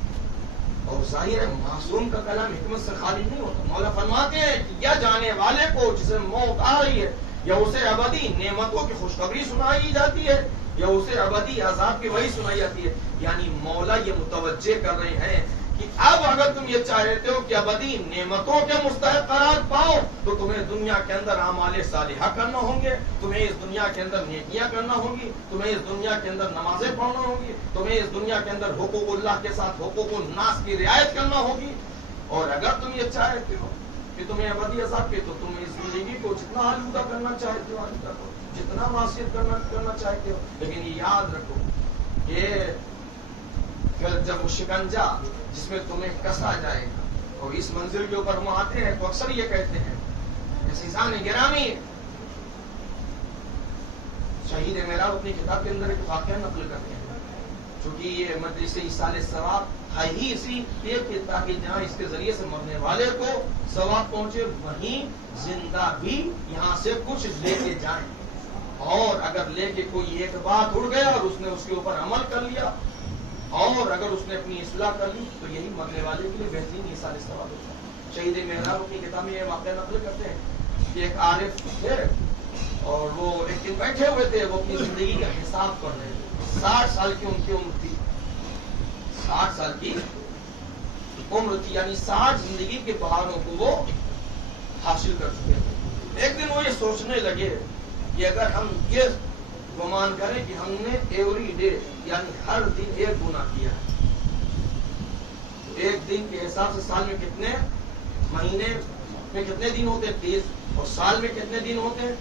اور ظاہر ہے معصوم کا کلام حکمت سے خالی نہیں ہوتا۔ مولا فرماتے ہیں کہ یا جانے والے کو جسے موت آ رہی ہے یا اسے ابدی نعمتوں کی خوشخبری سنائی جاتی ہے یا اسے ابدی عذاب کی وحی سنائی جاتی ہے، یعنی مولا یہ متوجہ کر رہے ہیں کہ اب اگر تم یہ چاہتے ہو کہ ابدی نعمتوں کے مستحق قرار پاؤ تو تمہیں دنیا کے اندر اعمال صالحہ کرنا ہوں گے، تمہیں اس دنیا کے اندر نیکیاں کرنا ہوں گی، تمہیں اس دنیا کے اندر نمازیں پڑھنا ہوں گی، تمہیں اس دنیا کے اندر حقوق اللہ کے ساتھ حقوق الناس کی رعایت کرنا ہوگی. اور اگر تم یہ چاہتے ہو کہ تمہیں ابدی عذاب کے تو تم اس زندگی کو جتنا آلودہ کرنا چاہتے ہو آلودہ کرو، جتنا معصیت کرنا چاہتے ہو. لیکن یہ یاد رکھو کہ پھر جب وہ شکنجا جس میں تمہیں کسا جائے گا اور اس منزل کے اوپر وہ آتے ہیں تو اکثر یہ کہتے ہیں عزیزان گرامی، شہید میرا اپنی کتاب کے اندر ایک واقعہ نقل کرتے ہیں، چونکہ یہ مجلس ایصال ثواب ہے ہی اسی لیے کہ تاکہ جہاں اس کے ذریعے سے مرنے والے کو ثواب پہنچے وہیں زندہ بھی یہاں سے کچھ لے کے جائیں. اور اگر لے کے کوئی ایک بات اڑ گیا اور اس نے اس کے اوپر عمل کر لیا اور اگر اس نے اپنی اصلاح کر لی تو یہی مرنے والے کے لیے بہترین ایصال ثواب ہوتا ہے. شہید محراب اپنی کتاب میں یہ واقعہ نقل کرتے ہیں کہ ایک عارف تھے اور وہ ایک دن بیٹھے ہوئے تھے، وہ اپنی زندگی کا حساب کر رہے تھے. 60 سال کی ان کی عمر تھی، 60 سال کی عمر تھی، یعنی 60 زندگی کے پہاڑوں کو وہ حاصل کر چکے تھے. ایک دن وہ یہ سوچنے لگے کہ اگر ہم یہ گمان کریں کہ ہم نے ایوری ڈے یعنی ہر دن ایک گناہ کیا ہے، ایک دن کے حساب سے سال میں کتنے، مہینے میں کتنے دن ہوتے ہیں 30، اور سال میں کتنے دن ہوتے ہیں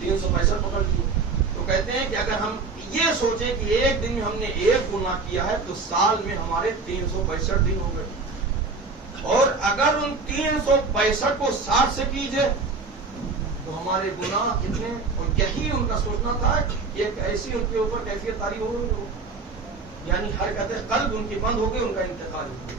365 پکڑ لیے. تو کہتے ہیں کہ اگر ہم یہ سوچیں کہ ایک دن میں ہم نے ایک گناہ کیا ہے تو سال میں ہمارے 365 دن ہو گئے، اور اگر ان 365 کو 60 سے کیجئے تو ہمارے گناہ کتنے. اور یہی ان کا سوچنا تھا کہ ایک ایسی ان کے اوپر کیفیت طاری ہو رہی ہو، یعنی حرکت قلب ان کی بند ہو گئی، ان کا انتقال ہو گیا.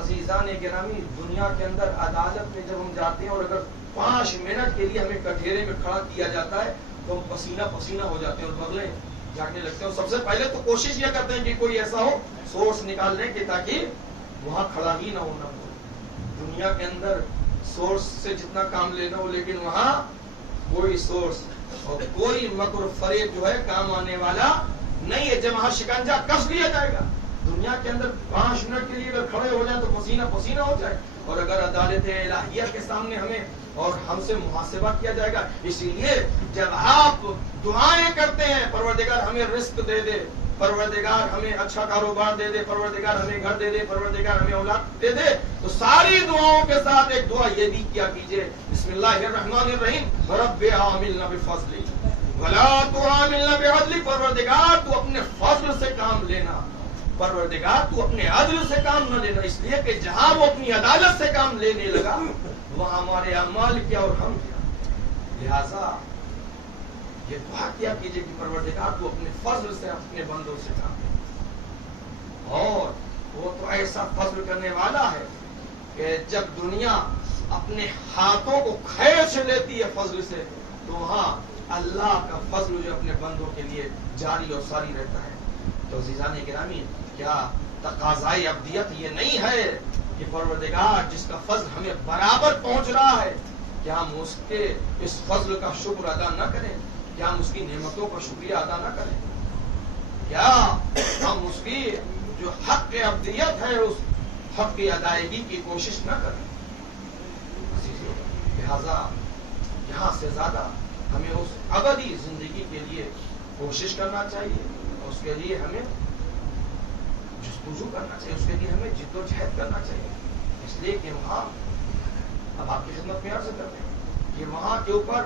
عزیزان گرامی، دنیا کے اندر عدالت میں جب ہم جاتے ہیں اور اگر 5 منٹ کے لیے ہمیں کٹہرے میں کھڑا کیا جاتا ہے تو ہم پسینہ پسینہ ہو جاتے ہیں اور بغلیں جاگنے لگتے ہیں. سب سے پہلے تو کوشش یہ کرتے ہیں کہ کوئی ایسا ہو سورس نکال لیں کہ تاکہ وہاں کھڑا ہی نہ ہونا ہو. دنیا کے اندر سورس سے جتنا کام لینا ہو، لیکن وہاں کوئی سورس اور کوئی مکر فریب جو ہے کام آنے والا نہیں ہے. جب وہاں شکنجا کس لیا جائے گا، دنیا کے اندر 5 منٹ کے لیے اگر کھڑے ہو جائیں تو پسینہ پسینہ ہو جائے. اور اگر عدالت الہیہ کے سامنے ہمیں اور ہم سے محاسبہ کیا جائے گا. اسی لیے جب آپ دعائیں کرتے ہیں پروردگار ہمیں رزق دے دے، پروردگار ہمیں اچھا کاروبار دے دے، پروردگار ہمیں گھر دے دے، پروردگار ہمیں اولاد دے دے، تو ساری دعاؤں کے ساتھ ایک دعا یہ بھی کیا کیجئے، بسم اللہ الرحمن الرحیم، رب عاملنا بفضلی ولا تعاملنا بعدلی. پروردگار تو اپنے فضل سے کام لینا، پروردگار تو اپنے عدل سے کام نہ لینا. اس لیے کہ جہاں وہ اپنی عدالت سے کام لینے لگا وہاں ہمارے اعمال کیا اور ہم کیا. لہذا یہ دعا کیا کیجئے کہ پروردگار تو اپنے فضل سے اپنے بندوں سے کام لے. اور وہ تو ایسا فضل کرنے والا ہے کہ جب دنیا اپنے ہاتھوں کو کھینچ لیتی ہے فضل سے تو وہاں اللہ کا فضل جو اپنے بندوں کے لیے جاری اور ساری رہتا ہے. تو عزیزان گرامی، کیا تقاضائے ابدیت یہ نہیں ہے کہ پروردگار جس کا فضل ہمیں برابر پہنچ رہا ہے کیا ہم اس کے اس فضل کا شکر ادا نہ کریں؟ کیا ہم اس کی نعمتوں کا شکریہ ادا نہ کریں؟ کیا ہم اس کی جو حق ابدیت ہے اس حق کی ادائیگی کی کوشش نہ کریں؟ لہذا یہاں سے زیادہ ہمیں اس ابدی زندگی کے لیے کوشش کرنا چاہیے، اس کے لیے ہمیں جستجو کرنا چاہیے، اس کے لیے ہمیں جد و جہد کرنا چاہیے. اس لیے کہ وہاں اب آپ کی خدمت میں عرض کرتے ہیں کہ وہاں کے اوپر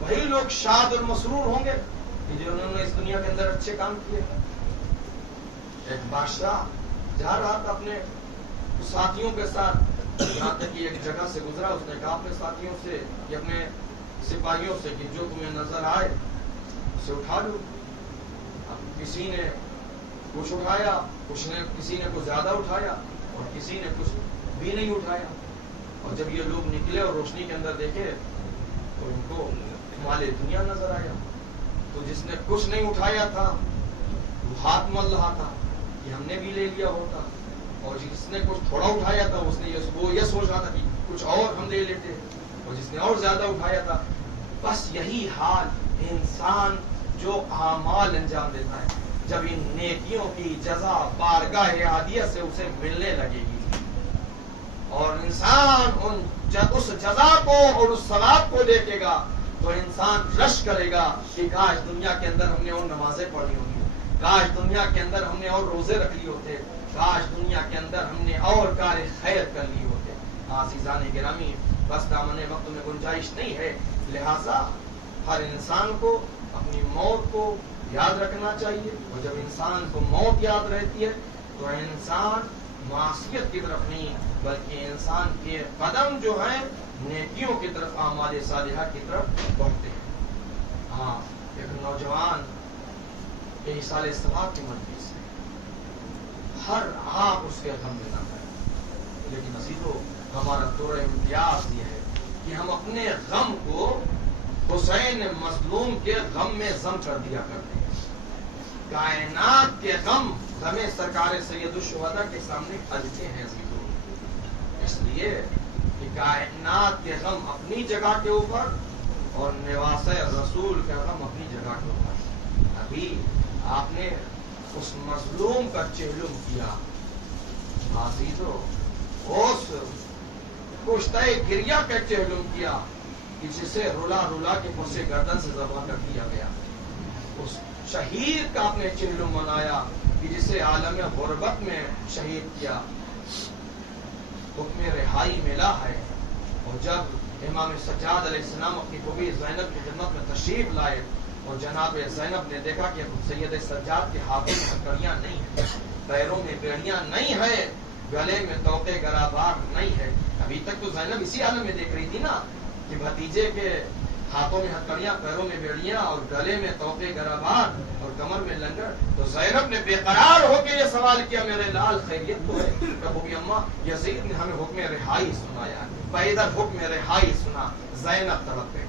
وہی لوگ شاد اور مسرور ہوں گے کہ جنہوں نے اس دنیا کے اندر اچھے کام کیے. ایک بادشاہ جا رہا تھا اپنے ساتھیوں کے ساتھ، یہاں تک کہ ایک جگہ سے گزرا، اس نے کہا اپنے ساتھیوں سے کہ اپنے سپاہیوں سے کہ جو تمہیں نظر آئے اسے اٹھا لو. اب کسی نے کچھ اٹھایا، کسی نے کچھ زیادہ اٹھایا اور کسی نے کچھ بھی نہیں اٹھایا. اور جب یہ لوگ نکلے اور روشنی کے اندر دیکھے تو ان کو مال دنیا نظر آیا. تو جس نے کچھ نہیں اٹھایا تھا وہ ہاتھ مل رہا تھا کہ ہم نے بھی لے لیا ہوتا، اور جس نے کچھ تھوڑا اٹھایا تھا اس نے وہ یہ سوچ رہا تھا کہ کچھ اور ہم لے لیتے، اور جس نے اور زیادہ اٹھایا تھا. بس یہی حال انسان جو اعمال انجام دیتا ہے جب ان نیکیوں کی جزا بارگاہ عالیہ سے اسے ملنے لگے گی اور انسان اس جزا کو اور اس ثواب کو دیکھے گا تو انسان رش کرے گا کہ کاش دنیا کے اندر ہم نے اور نمازیں پڑھی ہوں گی، کاش دنیا کے اندر ہم نے اور روزے رکھ لیے ہوتے، کاش دنیا کے اندر ہم نے اور کار خیر کر لی ہوتے۔ عزیزان گرامی، بس دامن وقت میں گنجائش نہیں ہے، لہذا ہر انسان کو اپنی موت کو یاد رکھنا چاہیے، اور جب انسان کو موت یاد رہتی ہے تو انسان معصیت کی طرف نہیں بلکہ انسان کے قدم جو ہیں نیکیوں کی طرف، اعمال صالحہ کی طرف بڑھتے ہیں۔ ہاں، ایک نوجوان ایصال ثواب کی مجلس ہے، ہر آپ اس کے غم میں نہ کریں، لیکن عزیزو ہمارا دور امتیاز یہ ہے کہ ہم اپنے غم کو حسین مظلوم کے غم میں ضم کر دیا کرتے ہیں۔ کائنات کے غم ہمیں سرکار سید الشہداء کے سامنے ہلکے ہیں عزیزو، اس لیے کہ کائنات کے غم اپنی جگہ کے اوپر اور نواسہ رسول کا غم اپنی جگہ کے اوپر۔ ابھی آپ نے اس مظلوم کا چہلم کیا عزیزو، اس کشتہ گریہ کا چہلم کیا کہ جسے رلا رلا کے پسے گردن سے ذبح کر دیا گیا، اس شہید کا آپ نے چہلم منایا کہ جسے عالم غربت میں شہید کیا۔ حکم رہائی ملا ہے، اور جب امام سجاد علیہ السلام اپنی بیوی زینب کی خدمت میں تشریف لائے اور جناب زینب نے دیکھا کہ سید سجاد کے ہاتھوں میں ہتھکڑیاں نہیں ہیں، پیروں میں بیڑیاں نہیں ہے، گلے میں توقے گرابار نہیں ہے۔ ابھی تک تو زینب اسی عالم میں دیکھ رہی تھی نا کہ بھتیجے کے ہاتھوں میں ہتھکڑیاں، پیروں میں بیڑیاں اور گلے میں توقے گرابار اور کمر میں لنگر، تو زینب نے بے قرار ہو کے یہ سوال کیا، میرے لال خیریت تو ہے؟ کہو گی اماں یزید نے ہمیں حکم رہائی سنایا، پیدر حکم رہائی سنا۔ زینب تڑپ گئی،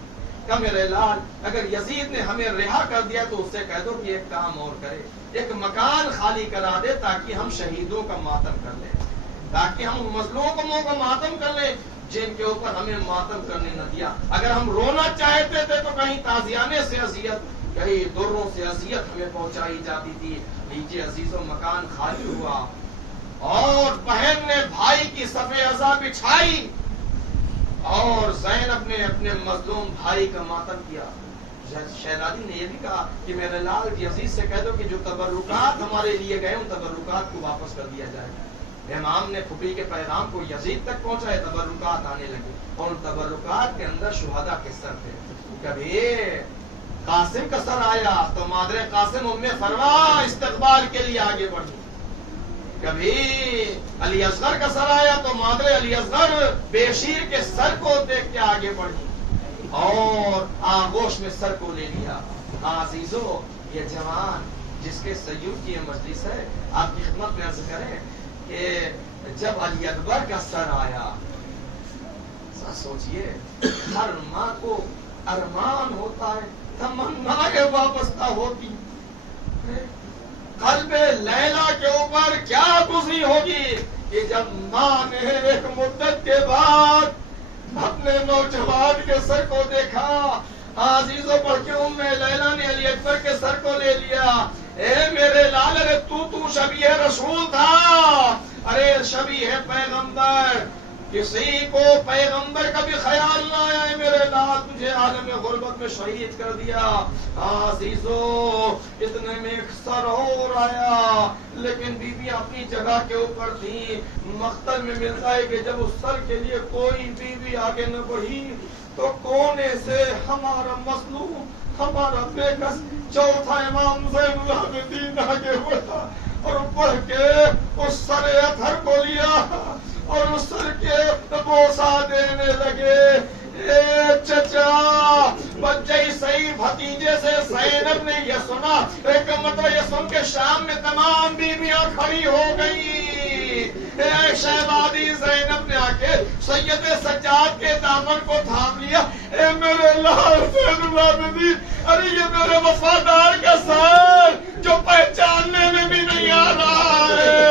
کہ میرے لال اگر یزید نے ہمیں رہا کر دیا تو اس سے کہہ دو کہ ایک کام اور کرے، ایک مکان خالی کرا دے تاکہ ہم شہیدوں کا ماتم کر لیں، تاکہ ہم مظلوموں کا ماتم کر لیں جن کے اوپر ہمیں ماتم کرنے نہ دیا۔ اگر ہم رونا چاہتے تھے تو کہیں تازیانے سے اذیت، کہیں دروں سے اذیت ہمیں پہنچائی جاتی تھی۔ نیچے عزیزوں مکان خالی ہوا اور بہن نے بھائی کی صفِ عزا بچھائی اور زینب نے اپنے مظلوم بھائی کا ماتم کیا۔ شہزادی نے یہ بھی کہا کہ میرے لال یزید سے کہہ دو کہ جو تبرکات ہمارے لیے گئے ان تبرکات کو واپس کر دیا جائے۔ امام نے پھوپھی کے پیغام کو یزید تک پہنچائے، تبرکات آنے لگے اور ان تبرکات کے اندر شہداء کے سر تھے۔ کبھی قاسم کا سر آیا تو مادر قاسم ام فروا استقبال کے لیے آگے بڑھی، کبھی علی اصغر کا سر آیا تو مادر علی اصغر بیشیر کے سر کو دیکھ کے آگے بڑھی اور آغوش میں سر کو لے لیا۔ عزیزو یہ جوان جس کے سیوف کی یہ مجلس ہے، آپ کی خدمت میں عرض کریں کہ جب علی اکبر کا سر آیا، سوچئے ہر ماں کو ارمان ہوتا ہے، تمنائیں وابستہ ہوتی، قلب لیلا کے اوپر کیا گزری ہوگی کہ جب ماں نے ایک مدت کے بعد اپنے نوجوان کے سر کو دیکھا۔ عزیزوں پڑھ کے ام لیلا نے علی اکبر کے سر کو لے لیا۔ اے میرے لال، ارے تو شبیہ رسول تھا، ارے شبیہ پیغمبر، کسی کو پیغمبر کا بھی خیال نہ آیا ہے میرے لال، تجھے عالم غربت میں شہید کر دیا۔ عزیزو اتنے میں ایک سر اور آیا، لیکن بی بی اپنی جگہ کے اوپر تھی۔ مقتل میں ملتا ہے کہ جب اس سر کے لیے کوئی بی بی آگے نہ بڑھی تو کونے سے ہمارا مظلوم، ہمارا بے کس چوتھا امام زین العابدین آگے بڑھا اور بڑھ کے اس سر اطہر کو لیا اور اس سر کے بوسہ دینے لگے۔ اے چچا، بچے صحیح بھتیجے سے زینب نے یہ سنا، ایک مطلب یہ سن کے شام میں تمام بیویاں کھڑی ہو گئی۔ اے شہزادی زینب نے آ کے سید سجاد کے دامن کو تھام لیا۔ اے میرے لال زین العابدین، ارے یہ میرے وفادار کا سر جو پہچاننے میں بھی نہیں آ رہا ہے۔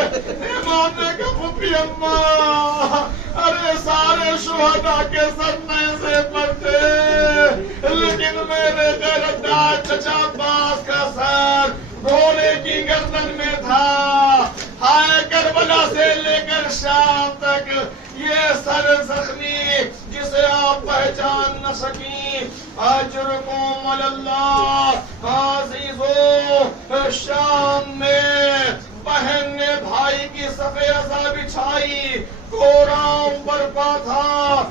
امام نے کہا پھوپھی اماں، ارے سارے شہداء کے سر سے پڑتے، لیکن میرے غیرتدار چچا عباس کا سر گھوڑے کی گردن میں تھا. ہائے کربلا سے لے کر شام تک یہ سر زخمی جسے آپ پہچان نہ سکیں. اجرکم اللہ. عزیزو شام میں بہن نے بھائی کی صفِ عزا بچھائی. کوہرام برپا تھا.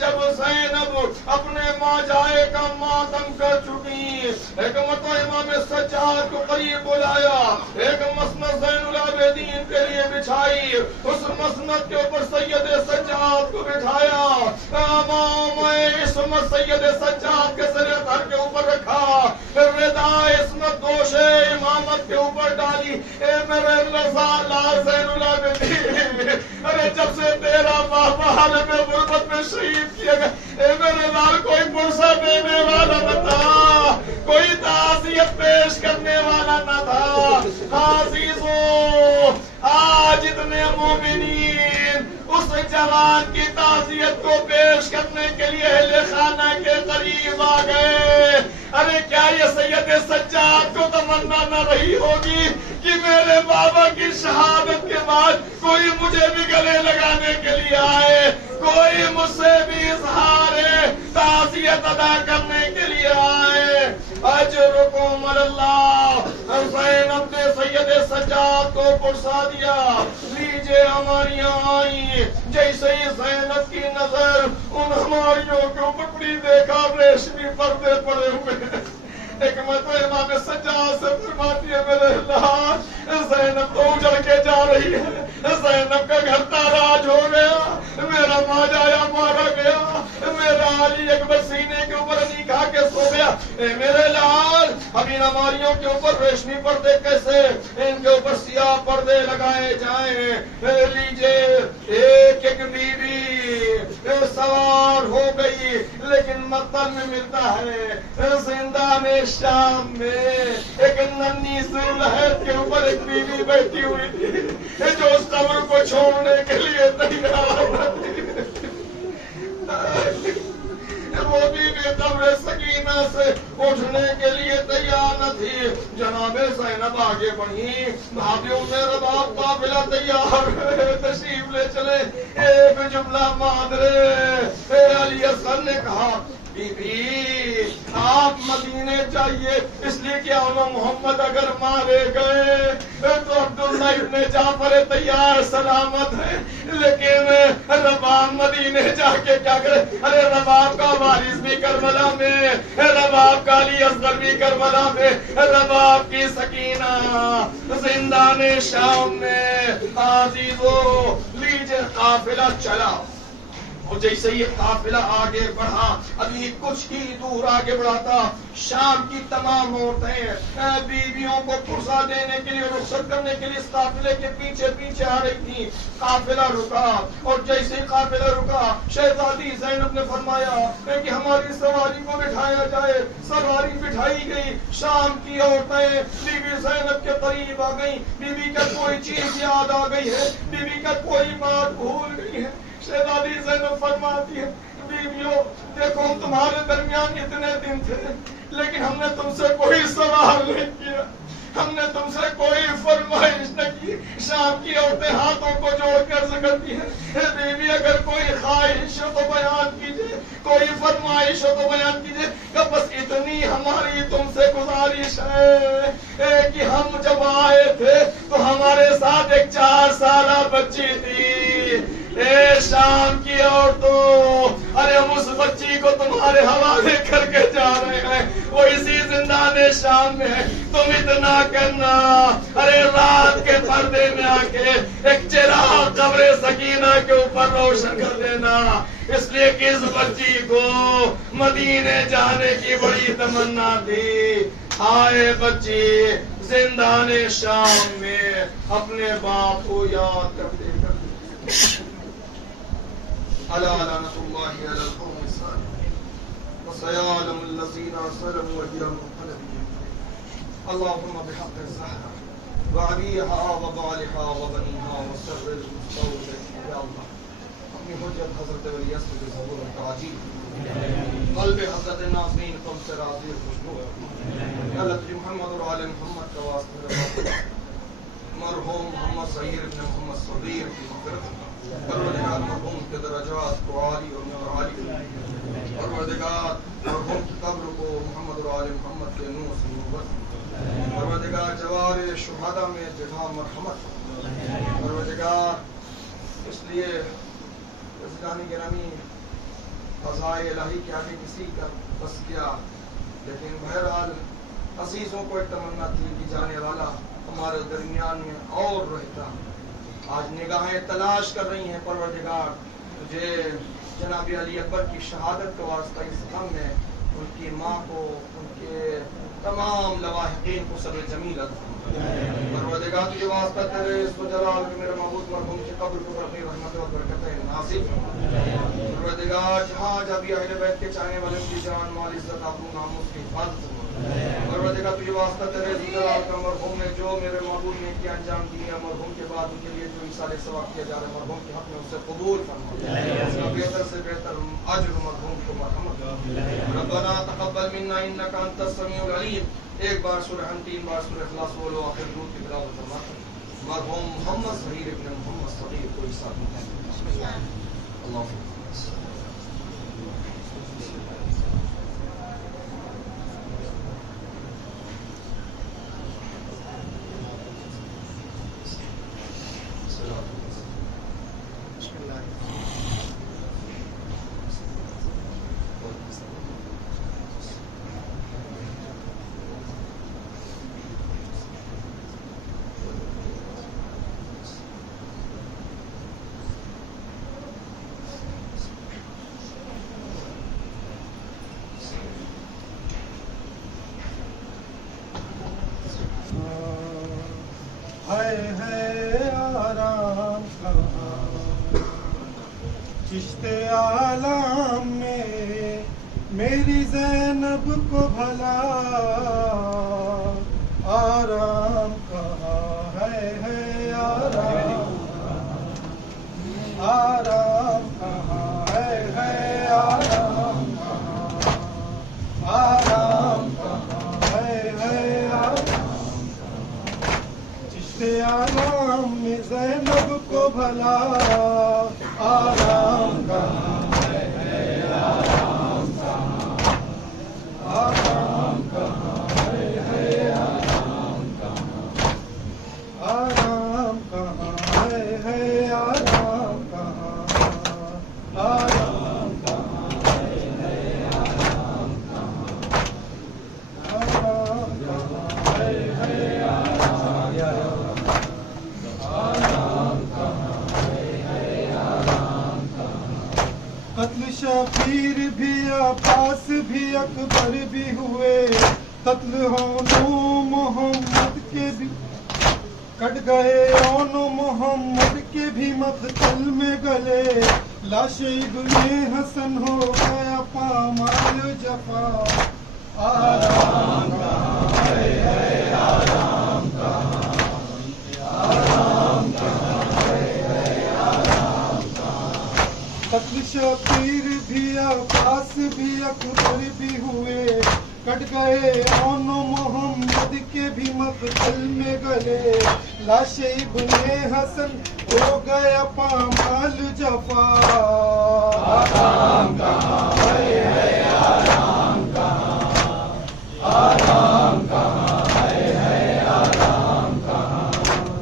جب زینب اپنے ماں جائے کا ماتم کر چکی، ایک مرتبہ امام سجاد کو قریب بلایا، ایک مسند زین العابدین کے لیے بچھائی، اس مسند کے اوپر سید سجاد کو بٹھایا. امام عصمت سید سجاد کے سر دھر کے اوپر رکھا، ردا عصمت دوش امامت کے اوپر ڈالی. اے میرے رضا لال زین العابدین، ارے جب سے تیرا بابا عالم غربت میں شہید کیا گیا، اے میرے لال کوئی پرسہ دینے والا نہ تھا، کوئی تعزیت پیش کرنے والا نہ تھا. عزیزو آج اتنے مومنین اس جوان کی تعزیت کو پیش کرنے کے لیے اہل خانہ کے قریب آ گئے. ارے کیا یہ سید سجاد کو تمنا نہ رہی ہوگی کہ میرے بابا کی شہادت کے بعد کوئی مجھے بھی گلے لگانے کے لیے آئے، کوئی مجھ سے بھی اظہار تعزیت ادا کرنے کے لیے آئے. اجرکم اللہ. زینب نے سید سجاد کو پرسا دیا. لیجے ہماریاں آئیں. جیسے ہی زینب کی نظر ان ہماریوں کے اوپر پڑی، دیکھا ریشمی پردے پڑے ہوئے. ایک مرتبہ امام سجاد سے فرماتی ہے میرے لال زینب تو اجڑ کے جا رہی ہے، زینب کا گھر تاراج ہو گیا، میرا ماں جایا مارا گیا، میرا علی اکبر سینے کے اوپر نہیں کھا کے سو گیا. اے میرے لال اب ان ہماریوں کے اوپر ریشمی پردے کیسے، ان کے اوپر سیاہ پردے لگائے جائیں. لیجے ایک ایک بیوی سوار ہو گئی، لیکن مقتل میں ملتا ہے زندان شام میں ایک ننھی سی لہر کے اوپر ایک بیوی بیٹھی ہوئی تھی جو اس قبر کو چھوڑنے کے لیے تیار تھی. وہ بیوی قبر سکینہ سے اٹھنے کے لیے تیار نہ تھی. جناب زینب آگے بڑھی، بھابیوں میں رباب قافلہ تیار تشریف لے چلے. ایک جملہ مادرے علی اصغر نے کہا بی بی آپ مدینے چاہیے، اس لیے کہ محمد اگر مارے گئے تو عبداللہ ابن جعفر تیار سلامت ہے، لیکن رباب مدینے جا کے کیا کرے. ارے رباب کا وارث بھی کربلا میں، رباب کا علی اصغر بھی کربلا میں، رباب کی سکینہ زندان شام میں. عزیزو لیجے قافلہ چلا. جیسے یہ قافلہ آگے بڑھا، ابھی کچھ ہی دور آگے بڑھا تھا، شام کی تمام عورتیں بیویوں کو پرسا دینے کے لیے، رخصت کرنے کے لیے اس قافلے کے پیچھے پیچھے آ رہی تھی. قافلہ رکا اور جیسے ہی قافلہ رکا شہزادی زینب نے فرمایا کہ ہماری سواری کو بٹھایا جائے. سواری بٹھائی گئی. شام کی عورتیں بیوی زینب کے قریب آ گئی. بیوی کا کوئی چیز یاد آ گئی ہے، بیوی کا کوئی بات بھول گئی ہے. شہزادی زینب فرماتی ہے بیویوں دیکھو ہم تمہارے درمیان اتنے دن تھے، لیکن ہم نے تم سے کوئی سوال نہیں کیا، ہم نے تم سے کوئی فرمائش نہ کی. شام کی عورتیں ہاتھوں کو جوڑ کر کرتی ہیں بیوی اگر کوئی خواہش ہو تو بیان کیجیے، کوئی فرمائش ہو تو بیان کیجیے. بس اتنی ہماری تم سے گزارش ہے کہ ہم جب آئے تھے تو ہمارے ساتھ ایک 4 سالہ بچی تھی. اے شام کی عورتوں، ارے ہم اس بچی کو تمہارے حوالے کر کے جا رہے ہیں، وہ اسی زندان شام میں ہے. تم اتنا کرنا، ارے رات کے پردے میں آ کے ایک چراغ قبر سکینہ کے اوپر روشن کر دینا، اس لیے کہ اس بچی کو مدینے جانے کی بڑی تمنا تھی. آئے بچی زندان شام میں اپنے باپ کو یاد کرتے کرتے الا لعنۃ اللہ علی القوم الظالمین وسيعلم الذين ظلموا ويوم القيامة. اللهم بحق الزهرة وعليها وبعلها وبنيها وسر المستودع يا الله اپنی حجت حضرت ولی اصل کے ظہور و تعجیل قلب حضرت ناظرین تم سے راضی و خوشنو اللہ تجھے محمد اور آل محمد کا واسطہ مرحوم محمد ظہیر ابن محمد صغیر کی مغفرت پروردگار مرحوم کے درجات کو عالی اور متعالی پروردگار مرحوم کی قبر کو محمد اور آل محمد کے نور سے نور پروردگار جوار شہداء میں جگہ مرحمت پروردگار اس لیے رضوان گرامی قضائے الہی کے آگے کسی کا بس کیا، لیکن بہرحال عزیزوں کو ایک تمنا تھی کہ جانے والا ہمارے درمیان میں اور رہتا. آج نگاہیں تلاش کر رہی ہیں پروردگار تجھے جناب علی اکبر کی شہادت کا واسطہ اس غم میں ان کی ماں کو ان کے تمام لواحقین کو صبر جمیل عطا پروردگار تجھے واسطہ تیرے اس و جلال کے میرے محبوب مرحوم کی قبر کو اپنی رحمت و برکتیں نازل پروردگار جہاں جب یہ اہل بیت کے چاہنے والے کی جان مال عزت آبرو ناموس کی حفاظت پروردگار تجھے واسطہ تیرے جلال کا مرحوم نے جو میرے محبوب نے کیا انجام دیا مرحوم کے بعد ان کے لیے جو ایصال ثواب کیا جا رہا ہے مرحوم کے حق میں اسے قبول فرما اس کا بہتر سے بہتر اجر مرحوم کو مرحمت ربنا تقبل منا انك انت السميع العليم. ایک بار سورہ ہم 3 بار سورہ اخلاص بولو آخر درود کی تلاوت فرماتے مرحوم محمد ظہیر ابن محمد صغیر کو ساتھ میں اللہ آرام کہاں چشت عالم میں میری زینب کو بھلا آرام کہاں ہے آرام آرام کہاں ہے آرام آرام کہاں ہے آرام چشت عالم میں زینب کو بھلا آرام کہاں ہے آرام کہاں آرام کہاں ہے آرام کہاں آرام کہاں ہے آرام کہاں آرام کہاں ہے آرام کہاں آرام کہاں ہے قتل شبیر بھی عباس بھی اکبر بھی ہوئے قتل ہونو محمد کے بھی کٹ گئے اونو محمد کے بھی مقتل میں گلے لاشیں ابن حسن ہو گیا پامال جفا آرام کہاں ہے آرام کہاں آرام کہاں ہے آرام کہاں قتل شبیر بھی عباس بھی اکبر بھی ہوئے کٹ گئے اونو محمد کے بھی مقتل میں گلے لاش ابن حسن ہو گیا پامال جفا آرام کہاں ہے آرام کہاں آرام کہاں ہے آرام کہاں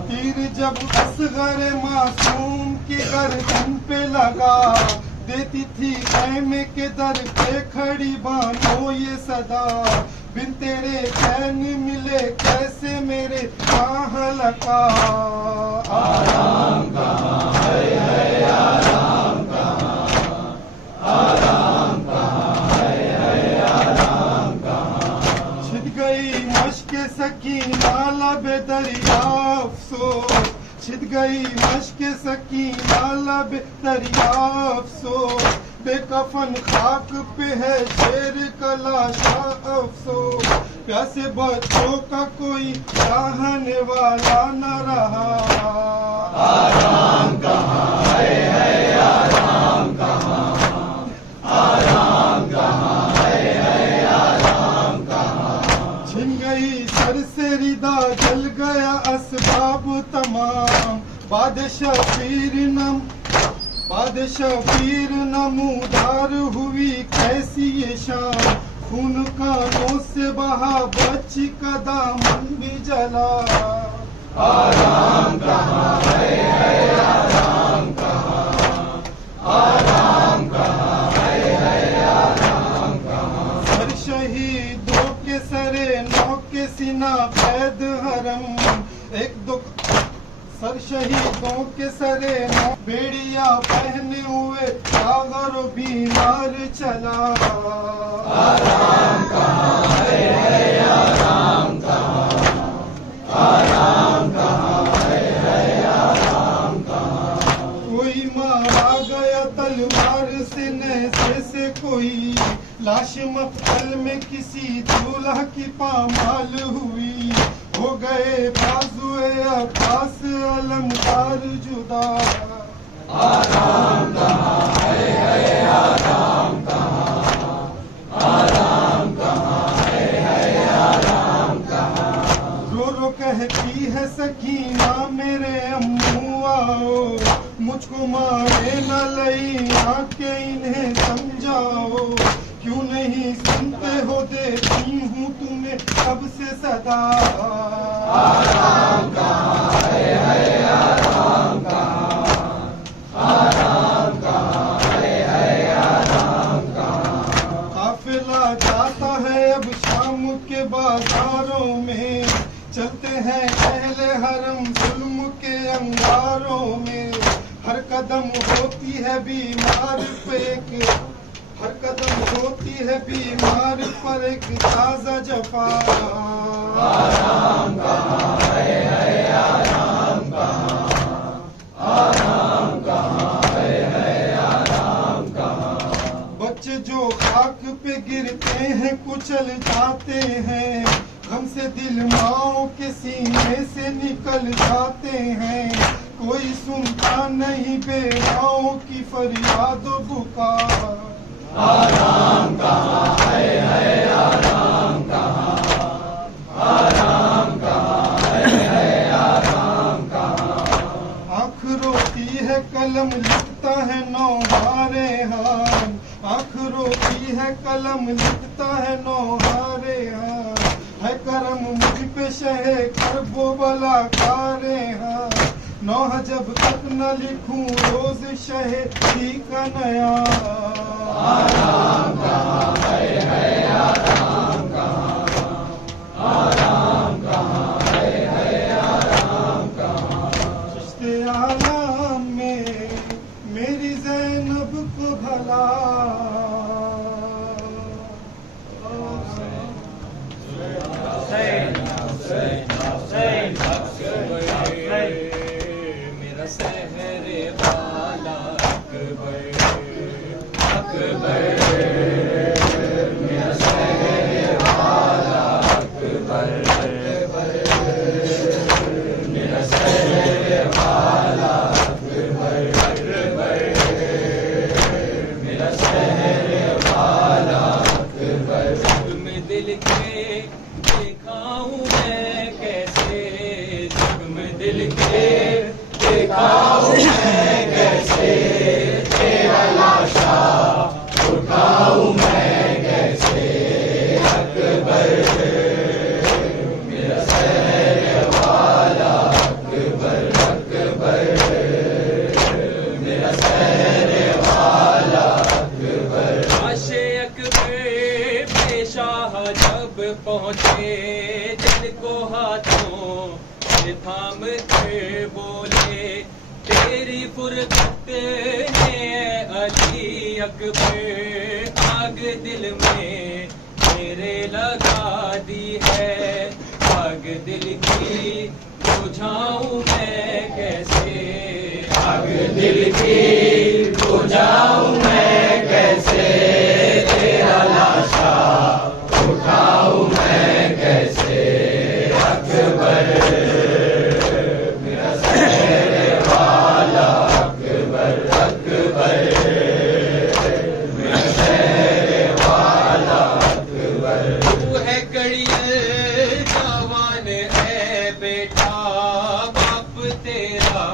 تیر جب اصغر معصوم کی گردن پہ لگا دیتی تھی خیمے کے در پہ کھڑی بانو یہ صدا بن تیرے چین ملے کیسے میرے کہاں لگا آرام کہاں ہے آرام کہاں آرام کہاں ہے آرام کہاں چھٹ گئی مشق سکینہ لب دریا افسوس چھت گئی مشق سکینہ لب دریا افسوس بے کفن خاک پہ ہے شیر کا لاشا افسوس پیاسے بچوں کا کوئی چاہنے والا نہ رہا آرام کہاں ہے آرام بادشاہ پیر نمودار ہوئی کیسی یہ شان، خون کانوں سے بہا بچی کا دامن بھی جلا۔ آرام کہاں ہے آرام کہاں، آرام کہاں ہے آرام کہاں۔ سر شہیدوں کے سرے نو کے سینہ قید حرم، ایک دو سر شہیدوں کے سرے نو بیڑیا پہنے ہوئے ساغر و بیمار چلا۔ آرام کہاں ہے آرام کہاں، آرام کہاں ہے آرام کہاں۔ کوئی مارا گیا تلوار سے نیزے سے، کوئی لاش مقتل میں کسی دولہا کی پامال ہوئی، ہو گئے بازوئے عباس علمدار جدا۔ آرام کہاں ہے آرام کہاں، آرام کہاں ہے آرام کہاں۔ رو رو کہتی ہے سکینہ میرے امو آؤ، مجھ کو مارے نہ لئی آنکھیں انہیں سمجھاؤ، کیوں نہیں سنتے ہو دیتی ہوں تمہیں کب سے صدا۔ آرام کہاں ہے آرام کہاں، آرام کہاں ہے آرام کہاں۔ قافلہ جاتا ہے اب شام کے بازاروں میں، چلتے ہیں اہل حرم ظلم کے انگاروں میں، ہر قدم ہوتی ہے بیمار پہ ایک، ہر قدم ہوتی ہے بیمار پر ایک تازہ جفا۔ آرام کہاں ہے آرام کہاں، آرام کہاں ہے آرام کہاں۔ بچے جو خاک پہ گرتے ہیں کچل جاتے ہیں، غم سے دل ماؤں کے سینے سے نکل جاتے ہیں، کوئی سنتا نہیں بیواؤں کی فریاد و پکار۔ آرام کہاں ہے آرام کہاں، آرام کہاں ہے آرام کہاں۔ آنکھ روتی ہے قلم لکھتا ہے نوحارے ہان، آنکھ روتی ہے قلم لکھتا ہے نوحارے ہان، ہے کرم مجھ پہ شہ کرب و بلا کارے ہان، نوح جب تک نہ لکھوں روز شہیدی کا نیا۔ آرام کہاں ہے آرام کہاں، آرام کہاں ہے آرام کہاں۔ چشت عالم میں میری زینب کو بھلا، میرا شہر والا اکبر، اکبر میرا شہر والا اکبر، میرا شہر والا اکبر، میرا شہر والا اکبر۔ زخم دل کے دیکھا ہوں میں کیسے، زخم دل کے دیکھا ہوں میں کیسے، تیرا لاشا اٹھاؤں میں کیسے، اکبر میرا شہر والا اکبر، اکبر میرا شہر والا اکبر۔ عاش اکبر بے شاہ جب پہنچے، دل کو ہاتھوں سے تھام کر بولے، تیری فرقت نے علی اکبر آگ دل میں میرے لگا دی ہے، آگ دل کی بجھاؤں میں کیسے، آگ دل کی بجھاؤں میں کیسے، تیرا لاشا اٹھاؤں میں کیسے، اکبر میرا شہر والا اکبر، اکبر میرا شہر والا اکبر۔ تو ہے کڑیل جوان ہے بیٹا، باپ تیرا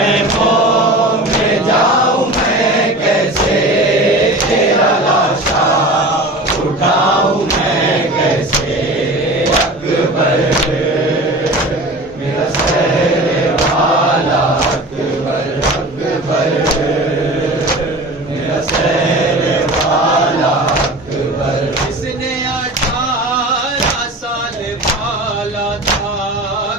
خیموں میں جاؤں میں کیسے تیرا لاشا اٹھاؤں میں کیسے اکبر میرا سیر والا اکبر اکبر میرا سیر والا اکبر جس نے 18 سال پالا تھا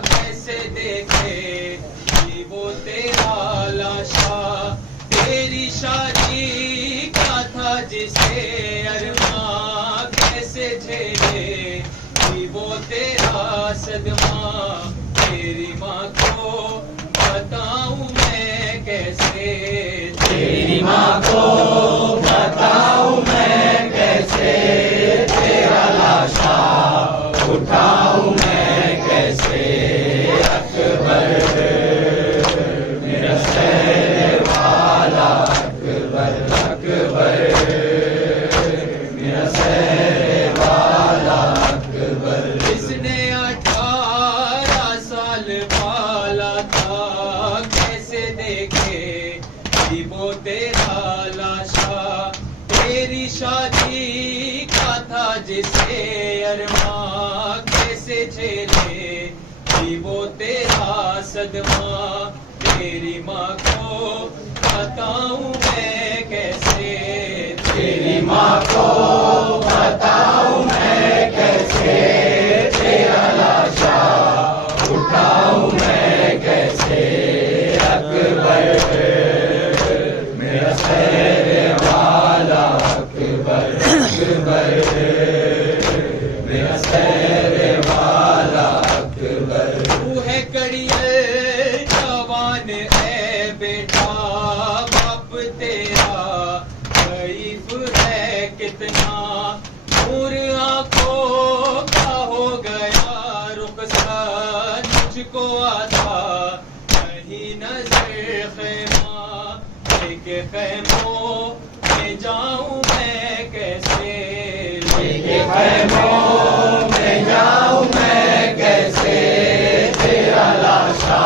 کیسے دیکھے کہ وہ تیرا لاشا تیری شادی کا تھا جسے ارماں کیسے جھیلے کہ وہ تیرا صدمہ تیری ماں کو بتاؤں میں کیسے تیری ماں کو بتاؤں میں کیسے تیرا لاشا اٹھاؤں میں کیسے اکبر میرا سیر والا اکبر اکبر میرا سیر والا اکبر جس نے 18 سال پالا تھا کیسے دیکھے کہ وہ تیرا لاشا تیری شادی کا تھا جسے ارماں کیسے جھیلے کہ وہ تیرا صدمہ تیری ماں کو بتاؤں میں کیسے تیری ماں کو بتاؤں میں کیسے تیرا لاشا اٹھاؤں میں کیسے اکبر میرا سیر والا اکبر اکبر میرا سیر والا اکبر تو ہے کڑیے جوان ہے بیٹا باپ تیرا ضعیف ہے کتنا نور آنکھوں کا ہو گیا رخسار مجھ کو آتا نہیں نظر خیمہ لے کے خیموں میں جاؤں میں کیسے لے کے خیموں میں جاؤں میں کیسے تیرا لاشا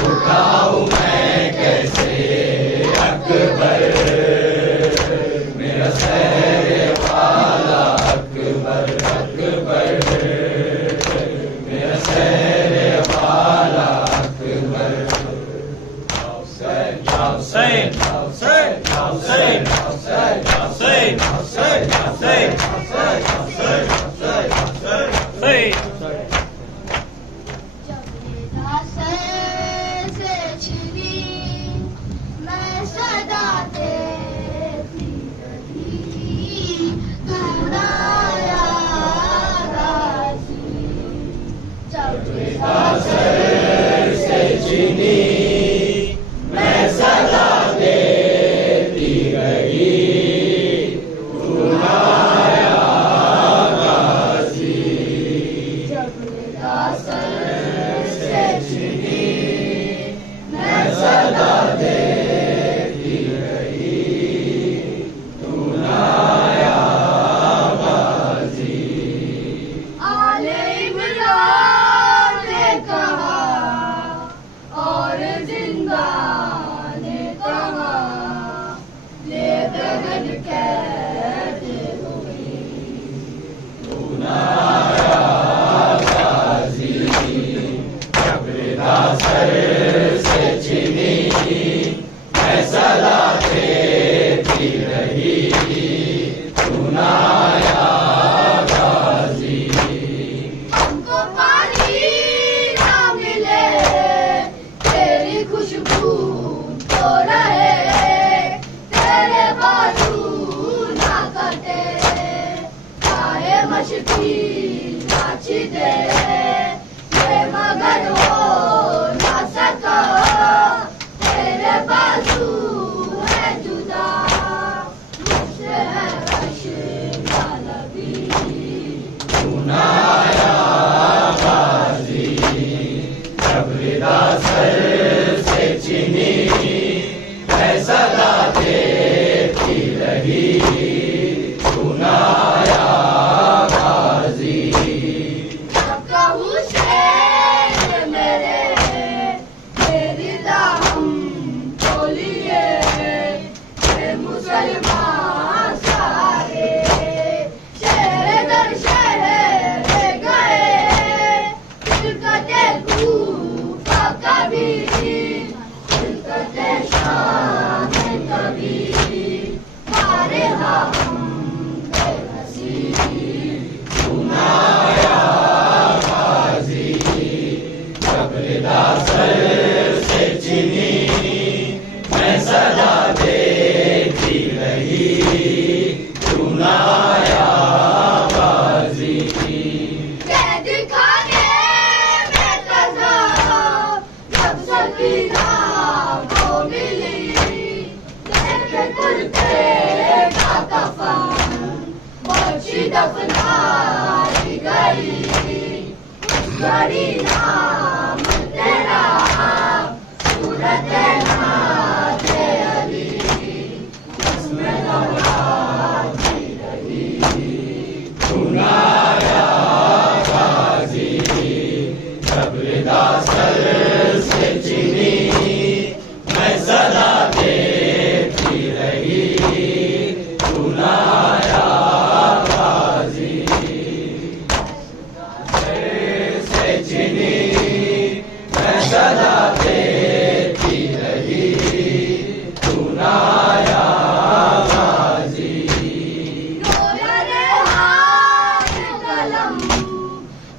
اٹھاؤں میں کیسے اکبر میرا سیر والا اکبر اکبر میرا سیر والا اکبر حسین حسین حسین حسین حسین حسین حسین حسین حسین حسین میں صدا دیتی رہی تو لایا غازی سر سے چینی میں صدا دیتی رہی تو لایا غازی آل عمران نے کہا اور زندہ نے کہا یہ بہن کیسے ہوئی تو لایا غازی جب سر سے چینی میں صدا دیتی رہی تو لایا غازی ہم کو پانی نہ ملے تیری خوشبو تو رہے تیرے بازو نہ کٹے چاہے مشکل نہ چھدے یہ مگر ہو نہ سکا تیرے بازو ہے صدا دیتی رہی چنایا غازی قید خانے میں قضا جب سکینہ کو ملی دیکھے کرتے کا کفن بخشی دفنائی گئی اس گھڑی نام تیرا صورت نعت علی اس میں نوازی رہی چنایا غازی جب ردا سر سے چنی میں صدا دیتی رہی چنایا غازی سر سے چنی میں صدا دیتی رہی چنایا غازی رویا ریحان قلم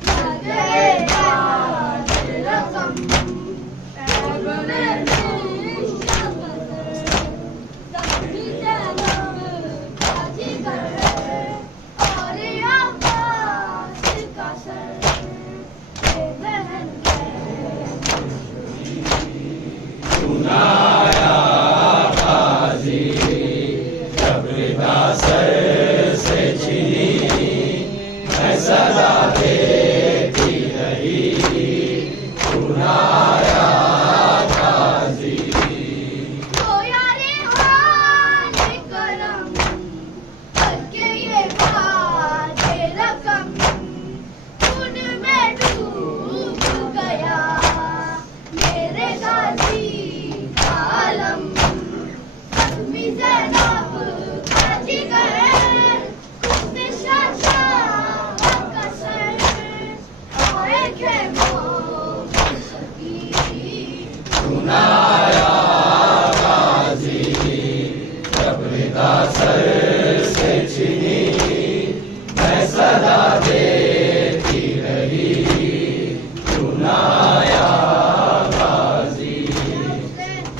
لگے یاد رقم عیب میں زخمی زینب باجی گر اور عباس کا سر اے بہن چنایا غازی جب ردا سر سے چھنی میں صدا دیتی رہی چنایا غازی رویا ریحان کرم بلکہ یہ بات رقم خون میں ڈوب گیا میرے غازی کا علم زخمی زینب باجی گر اس نے شہنشاہ کا سر آئے خیموں کی سکی چنایا غازی جب ردا سر سے چھنی میں صدا دیتی رہی چنایا غازی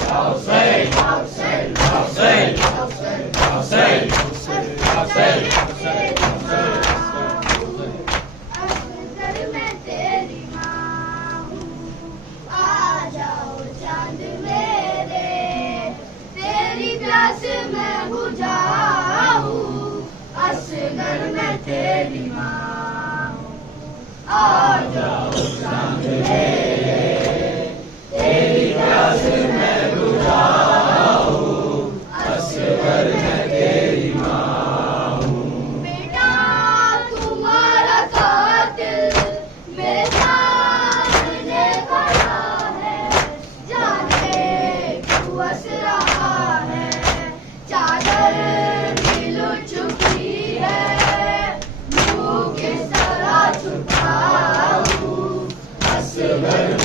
حسین حسین حسین حسین حسین اصغر میں تیری ماں ہوں آ جاؤ چاند میرے تیری پیاس میں بجھاؤں اصغر میں تیری ماں ہوں آ جاؤ چاند میرے تیری پیاس میں بجھاؤں اصغر میں تیری ماں ہوں بیٹا تمہارا قاتل میرے سامنے کھڑا ہے جانے کیوں ہنس رہا ہے چادر بھی لٹ چکی ہے منہ کس طرح چھپاؤں اصغر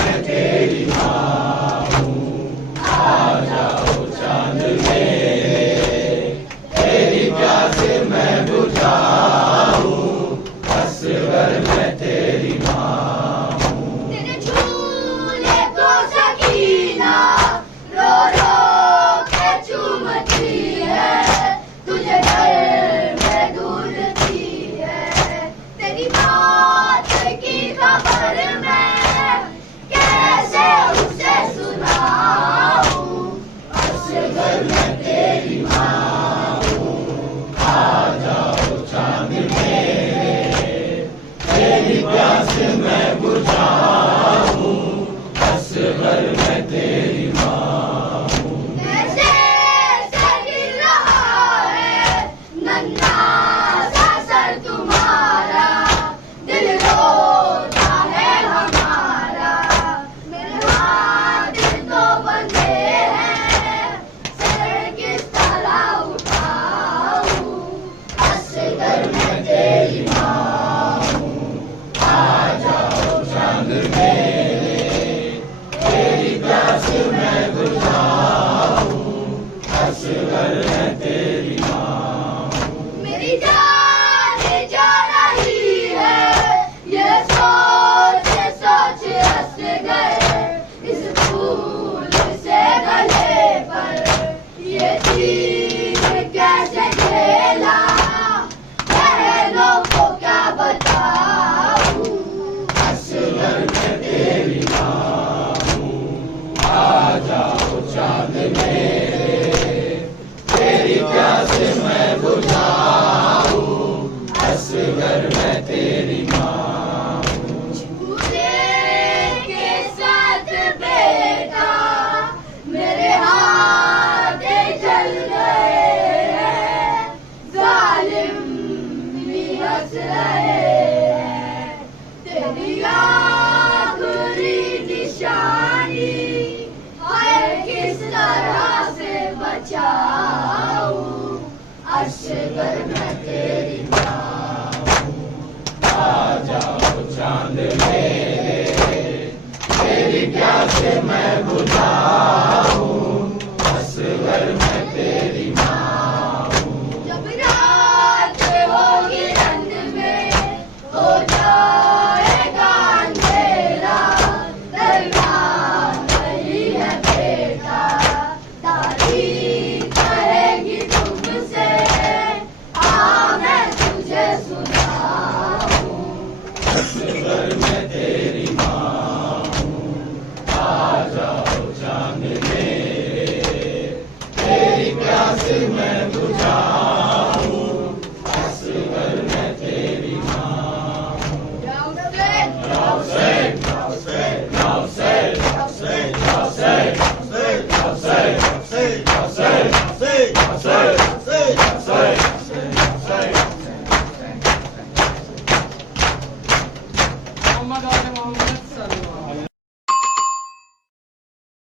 میں